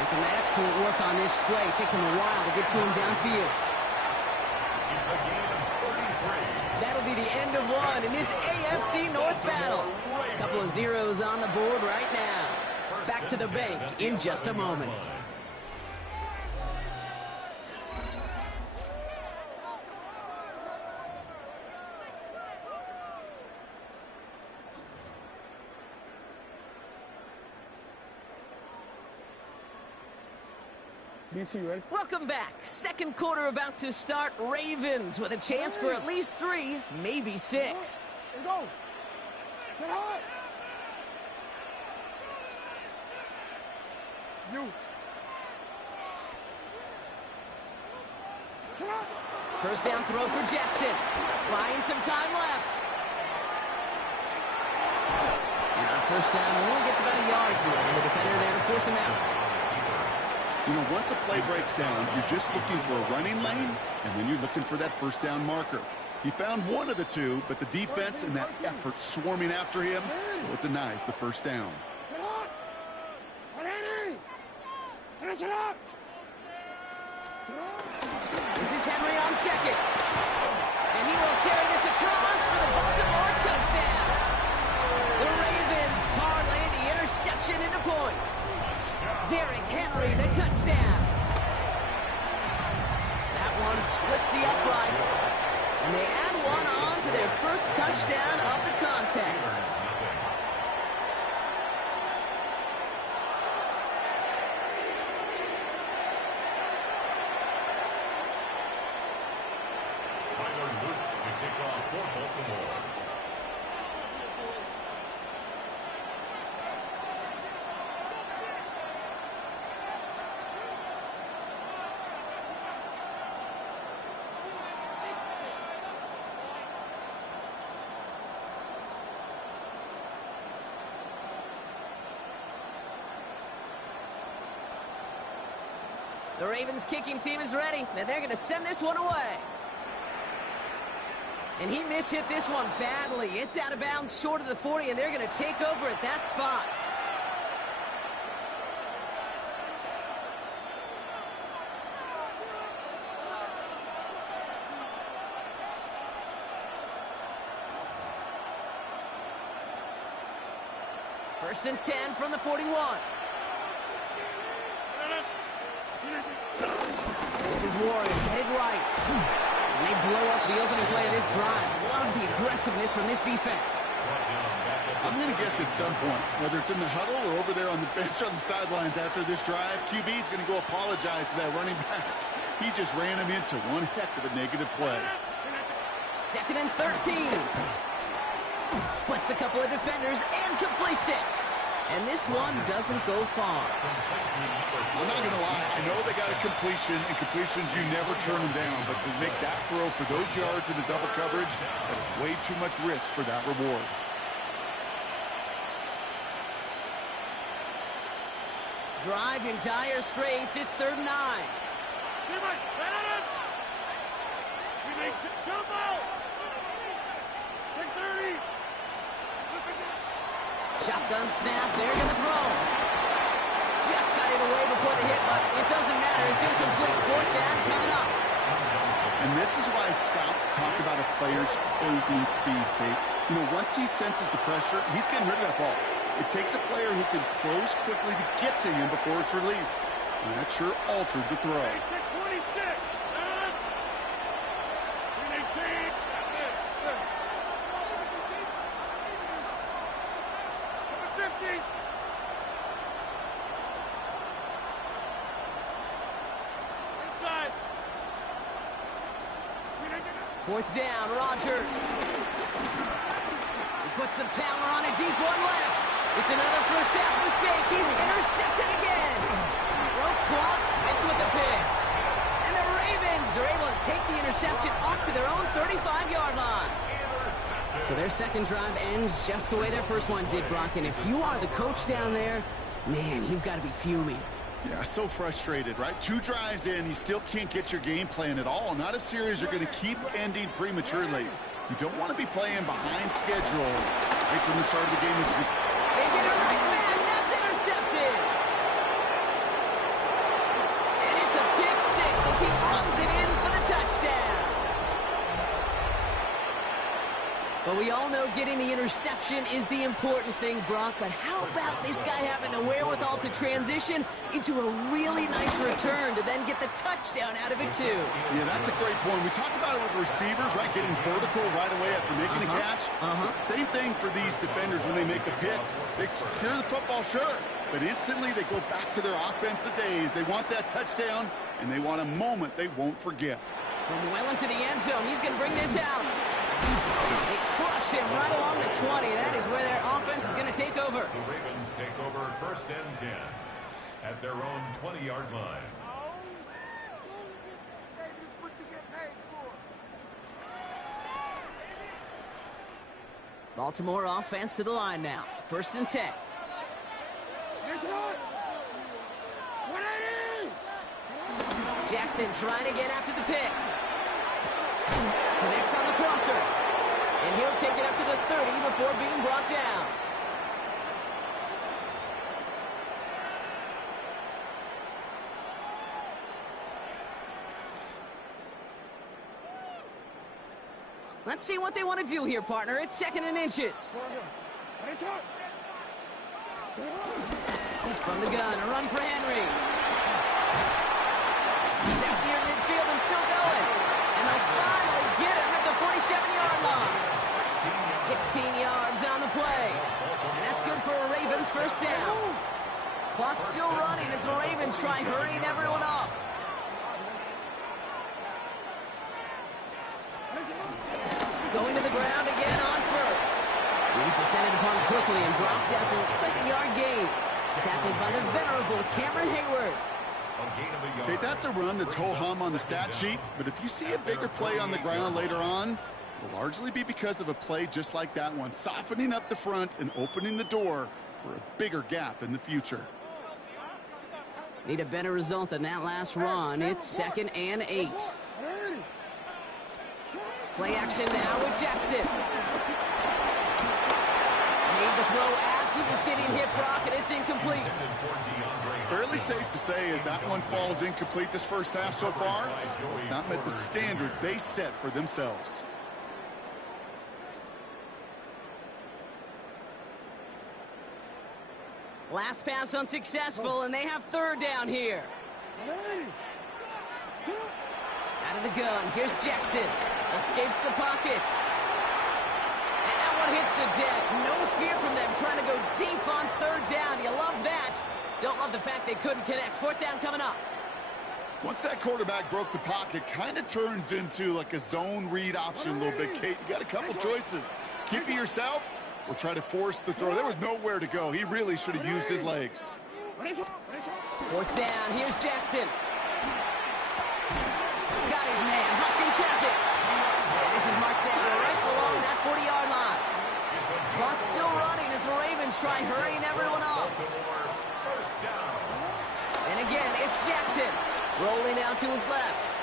And some excellent work on this play. It takes him a while to get to him downfield. It's a gain of 33. That'll be the end of one in this AFC North battle. A couple of zeros on the board right now. Back to the bank in just a moment. Welcome back. Second quarter about to start. Ravens with a chance for at least 3, maybe 6. Go. Get hot. You. First down throw for Jackson. Buying some time left. And on first down, only gets about a yard here. And the defender there to force him out. You know, once a play breaks down, you're just looking for a running lane, and then you're looking for that first down marker. He found one of the two, but the defense and that effort swarming after him, well, it denies the first down. This is Henry on second. And he will carry this across for the Baltimore touchdown. The Ravens parlay the interception into points. Derrick Henry, the touchdown. That one splits the uprights. And they add one on to their first touchdown of the contest. Tyler Luke to kick off for Baltimore. The Ravens kicking team is ready, and they're going to send this one away. And he mishit this one badly. It's out of bounds short of the 40, and they're going to take over at that spot. First and 10 from the 41. This is Warren, headed right. And they blow up the opening play of this drive. Love the aggressiveness from this defense. I'm going to guess at some point, whether it's in the huddle or over there on the bench on the sidelines after this drive, QB is going to go apologize to that running back. He just ran him into one heck of a negative play. 2nd and 13. Splits a couple of defenders and completes it. And this one doesn't go far. I'm not going to lie. I know they got a completion, and completions, you never turn them down. But to make that throw for those yards in the double coverage, that is way too much risk for that reward. Drive in dire straits. It's 3rd and 9. Shotgun snap. They're going to throw. Just got it away before the hit, but it doesn't matter. It's incomplete. 4th down coming up. And this is why scouts talk about a player's closing speed, Kate. You know, once he senses the pressure, he's getting rid of that ball. It takes a player who can close quickly to get to him before it's released. And that sure altered the throw. Fourth down, Rodgers. He puts some power on a deep one left. It's another first half mistake. He's intercepted again. Roquan Smith with the pick. And the Ravens are able to take the interception up to their own 35-yard line. So their second drive ends just the way their first one did, Brock. And if you are the coach down there, man, you've got to be fuming. Yeah, so frustrated, right? 2 drives in, you still can't get your game plan at all. Not a series are going to keep ending prematurely. You don't want to be playing behind schedule right from the start of the game. They get it right back. That's intercepted. And it's a pick 6 as he runs it in for the touchdown. But we all know getting the interception is the important thing, Brock. But how about this guy having the wherewithal to transition into a really nice return to then get the touchdown out of it, too? Yeah, that's a great point. We talk about it with receivers, right, getting vertical right away after making a catch. Same thing for these defenders when they make a pick. They secure the football, sure, but instantly they go back to their offensive days. They want that touchdown, and they want a moment they won't forget. From well into the end zone, he's going to bring this out. They crush him right along the 20. That is where their offense is going to take over. The Ravens take over 1st and 10 at their own 20-yard line. Baltimore offense to the line now. 1st and 10. Jackson trying to get after the pick. Connects on the crosser. And he'll take it up to the 30 before being brought down. Let's see what they want to do here, partner. It's 2nd and inches. From the gun, a run for Henry. He's out there in midfield and still going. And they'll finally get him at the 47-yard line. 16 yards on the play. And that's good for a Ravens 1st down. Clock's still running as the Ravens try hurrying everyone up. Going to the ground again on 1st. He's descended upon quickly and dropped after it looks like a yard gain. Tackled by the venerable Cameron Hayward. Okay, that's a run that's ho-hum on the stat sheet, but if you see a bigger play on the ground later on, it'll largely be because of a play just like that one, softening up the front and opening the door for a bigger gap in the future. Need a better result than that last run. It's 2nd and 8. Play action now with Jackson. Made the throw as he was getting hit, Brock, and it's incomplete. Fairly safe to say as that one falls incomplete this first half so far, it's not met the standard they set for themselves. Last pass unsuccessful, and they have 3rd down here. Out of the gun. Here's Jackson. Escapes the pocket. And that one hits the deck. No fear from them trying to go deep on third down. You love that. Don't love the fact they couldn't connect. Fourth down coming up. Once that quarterback broke the pocket, kind of turns into like a zone read option a little bit, Kate. You got a couple choices. Keep it yourself or try to force the throw. There was nowhere to go. He really should have used his legs. Fourth down. Here's Jackson. Got his man. Hopkins has it. And this is marked down right along that 40-yard line. Clock's still running as the Ravens try hurrying everyone up. And again, it's Jackson. Rolling out to his left.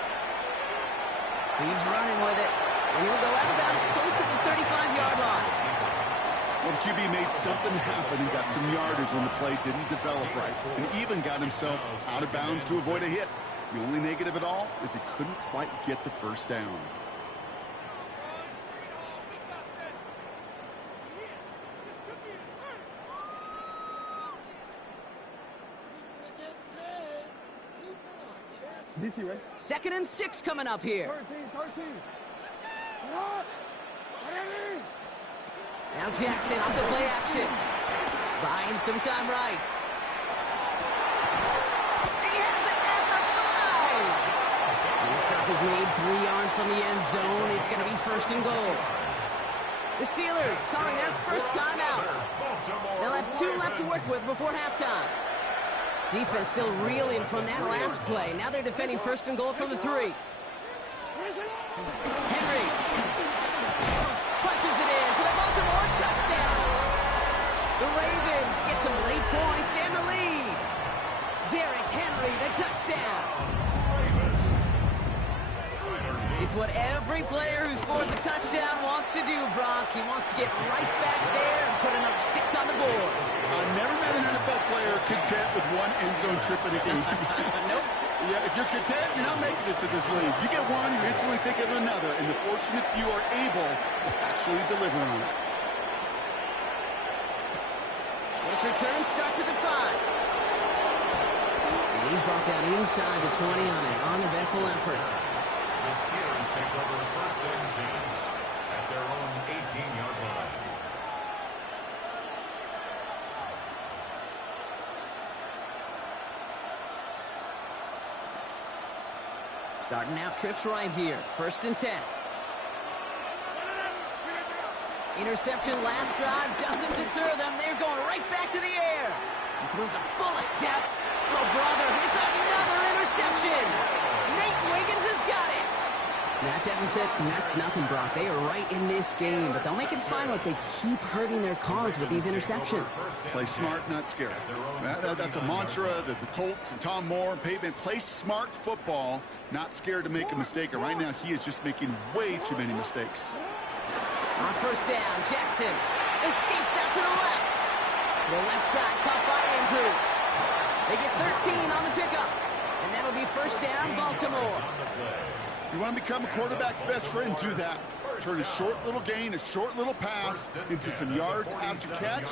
He's running with it. And he'll go out of bounds close to the 35-yard line. Well, the QB made something happen and got some yardage when the play didn't develop right. And even got himself out of bounds to avoid a hit. The only negative at all is he couldn't quite get the first down. DC, right? 2nd and 6 coming up here. 13. Now Jackson off the play action. Buying some time right. He has it at the 5. And the stop is made 3 yards from the end zone. It's going to be 1st and goal. The Steelers calling their first timeout. They'll have 2 left to work with before halftime. Defense still reeling from that last play. Now they're defending 1st and goal from the 3. Henry punches it in for the Baltimore touchdown. The Ravens get some late points and the lead. Derrick Henry, the touchdown. It's what every player who scores a touchdown wants to do, Brock. He wants to get right back there and put another 6 on the board. I've never met an NFL player content with one end zone trip in a game. Nope. Yeah, if you're content, you're not making it to this league. You get one, you instantly think of another, and the fortunate few are able to actually deliver on it. This return starts at the 5. And he's brought down inside the 20 on an uneventful effort. The Steelers take over 1st and 10 at their own 18-yard line. Starting out trips right here. 1st and 10. Interception last drive doesn't deter them. They're going right back to the air. He throws a bullet down. Oh, brother, it's another interception. Nate Wiggins has got it. That deficit, that's nothing, Brock. They are right in this game, but they'll make it fun if they keep hurting their cause with these interceptions. Play smart, not scared. That's a mantra that the Colts and Tom Moore and Peyton play smart football, not scared to make a mistake. And right now, he is just making way too many mistakes. On 1st down, Jackson escapes out to the left. The left side caught by Andrews. They get 13 on the pickup, and that'll be 1st down, Baltimore. You want to become a quarterback's best friend, do that. Turn a short little gain, a short little pass into some yards after catch,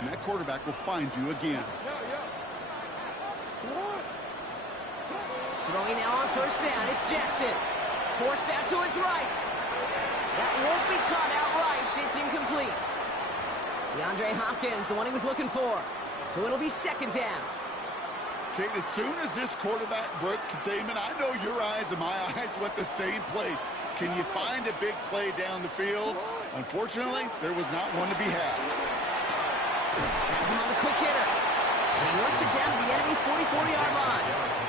and that quarterback will find you again. Throwing now on 1st down, it's Jackson. Forced out to his right. That won't be caught outright. It's incomplete. DeAndre Hopkins, the one he was looking for. So it'll be 2nd down. Kate, as soon as this quarterback broke containment, I know your eyes and my eyes went the same place. Can you find a big play down the field? Unfortunately, there was not one to be had. Has him on the quick hitter. And he works it down to the enemy 44-yard line.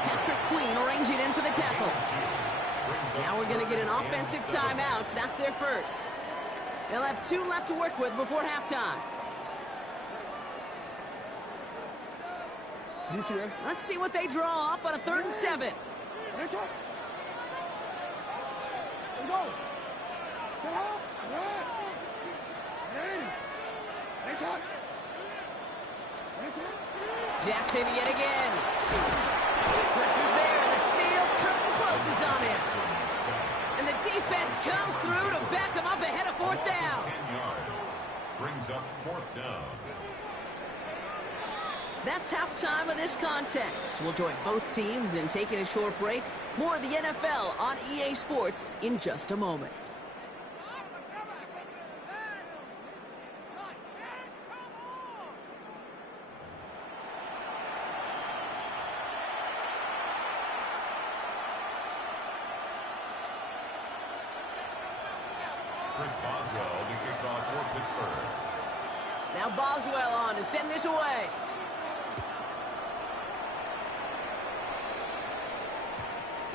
Patrick Queen arranging in for the tackle. Now we're going to get an offensive timeout. That's their first. They'll have 2 left to work with before halftime. Let's see what they draw up on a 3rd and 7. Jackson yet again. Pressure's there, and the steel curtain closes on him. And the defense comes through to back him up ahead of 4th down. 10 yards. Brings up 4th down. That's halftime of this contest. We'll join both teams in taking a short break. More of the NFL on EA Sports in just a moment. Chris Boswell, the kickoff for Pittsburgh. Now Boswell on to send this away.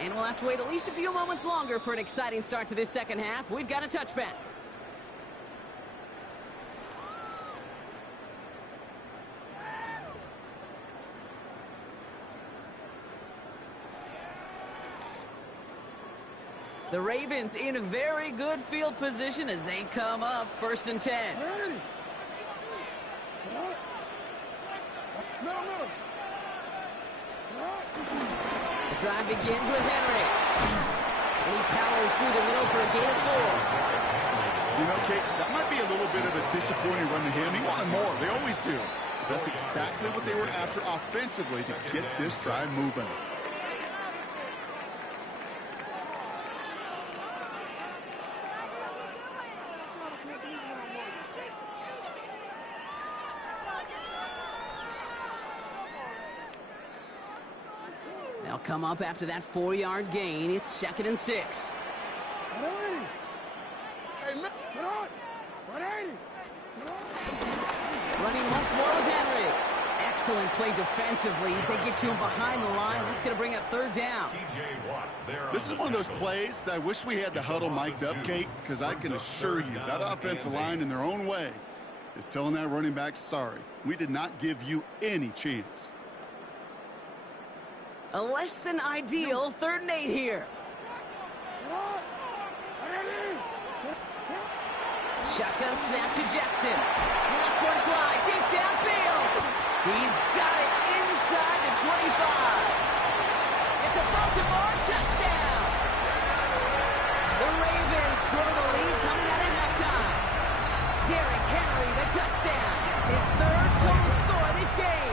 And we'll have to wait at least a few moments longer for an exciting start to this second half. We've got a touchback. The Ravens in a very good field position as they come up 1st and 10. The drive begins with Henry. And he powers through the middle for a gain of 4. You know, Kate, that might be a little bit of a disappointing run to him. He wanted more. They always do. That's exactly what they were after offensively to get this drive moving. They'll come up after that 4-yard gain. It's 2nd and 6. Running once more with Henry. Excellent play defensively as they get to him behind the line. That's going to bring up 3rd down. This is one of those plays that I wish we had the huddle mic'd up, Kate, because I can assure you that offensive line in their own way is telling that running back, sorry, we did not give you any chance. A less than ideal 3rd and 8 here. Shotgun snap to Jackson. He lets one fly deep downfield. He's got it inside the 25. It's a Baltimore touchdown. The Ravens grow the lead coming out of halftime. Derrick Henry, the touchdown. His 3rd total score this game.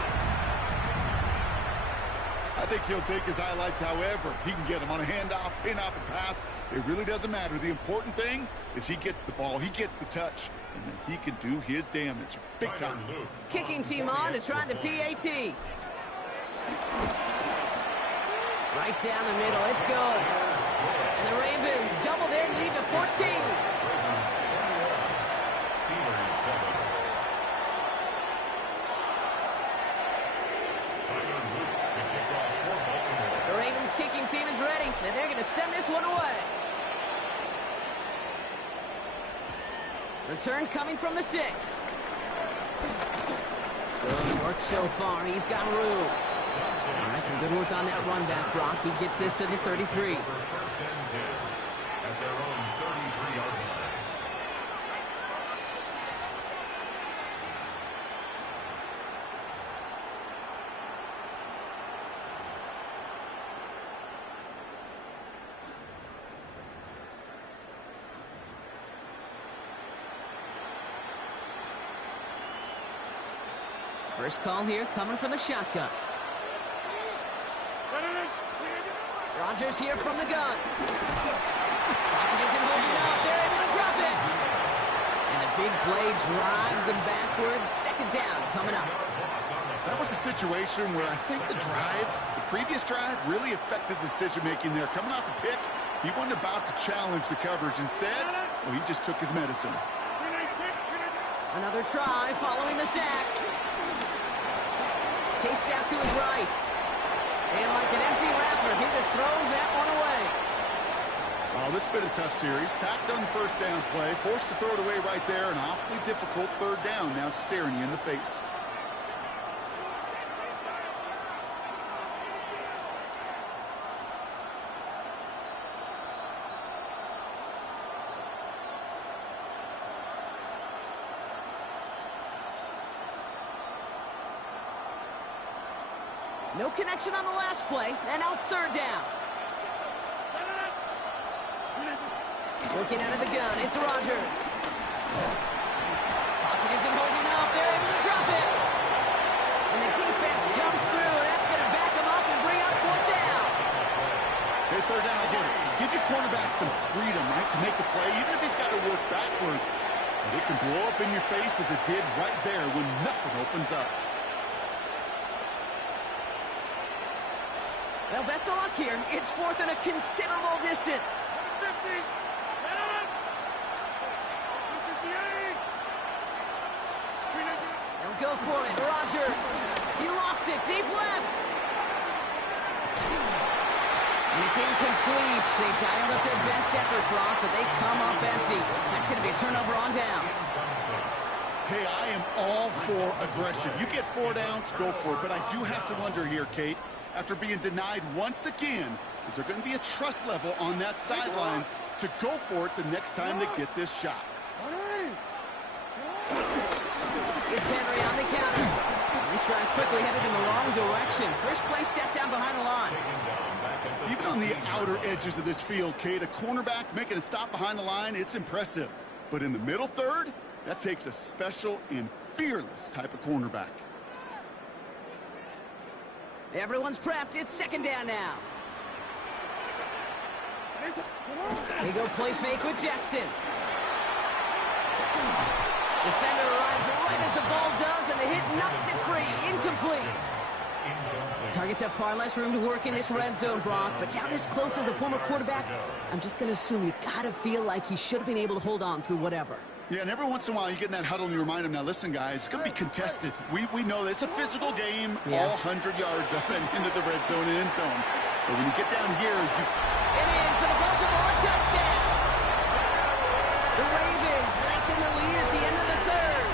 I think he'll take his highlights however he can get them on a handoff, pin off a pass. It really doesn't matter. The important thing is he gets the ball, he gets the touch, and then he can do his damage. Big time. Kicking team on to try the PAT. Right down the middle. It's good. And the Ravens double their lead to 14. Steelers 7. The Ravens kicking team is ready, and they're going to send this one away. Return coming from the 6. Good work so far. He's got room. All right, some good work on that run back, Brock. He gets this to the 33. 1st and 10 at their own 33-yard line. First call here coming from the shotgun. Rodgers here from the gun. Pocket isn't holding up. They're able to drop it. And a big play drives them backwards. 2nd down coming up. That was a situation where I think the previous drive, really affected the decision-making there. Coming off a pick, he wasn't about to challenge the coverage. Instead, well, he just took his medicine. Another try following the sack. Chased out to his right. And like an empty wrapper, he just throws that one away. Oh, this has been a tough series. Sacked on the 1st down play. Forced to throw it away right there. An awfully difficult 3rd down now staring you in the face. No connection on the last play, and now it's 3rd down. Looking out of the gun, it's Rodgers. Pocket isn't holding up. They're able to drop it. And the defense comes through. That's going to back him up and bring up fourth down. Hey, third down, I get it. Give your cornerback some freedom, right, to make a play, even if he's got to work backwards. But it can blow up in your face as it did right there when nothing opens up. Well, best of luck here. It's fourth and a considerable distance. 50. They'll go for it. Rodgers. He lofts it deep left. And it's incomplete. They dialed up their best effort, Brock, but they come up empty. That's going to be a turnover on downs. Hey, I am all for aggression. You get 4 downs, go for it. But I do have to wonder here, Kate, after being denied once again, is there going to be a trust level on that sidelines to go for it the next time they get this shot? It's Henry on the counter. This drive's quickly headed in the wrong direction. First play set down behind the line. Even on the outer edges of this field, Kate, a cornerback making a stop behind the line, it's impressive. But in the middle third, that takes a special and fearless type of cornerback. Everyone's prepped. It's second down now. They go play fake with Jackson. Defender arrives right as the ball does, and the hit knocks it free. Incomplete. Targets have far less room to work in this red zone, Brock, but down this close as a former quarterback, I'm just going to assume you got to feel like he should have been able to hold on through whatever. Yeah, and every once in a while you get in that huddle and you remind him, now listen, guys, it's going to be contested. We know that it's a physical game, all 100 yards up and into the red zone and end zone. But when you get down here, you... And in for the Baltimore touchdown. The Ravens lengthen the lead at the end of the third.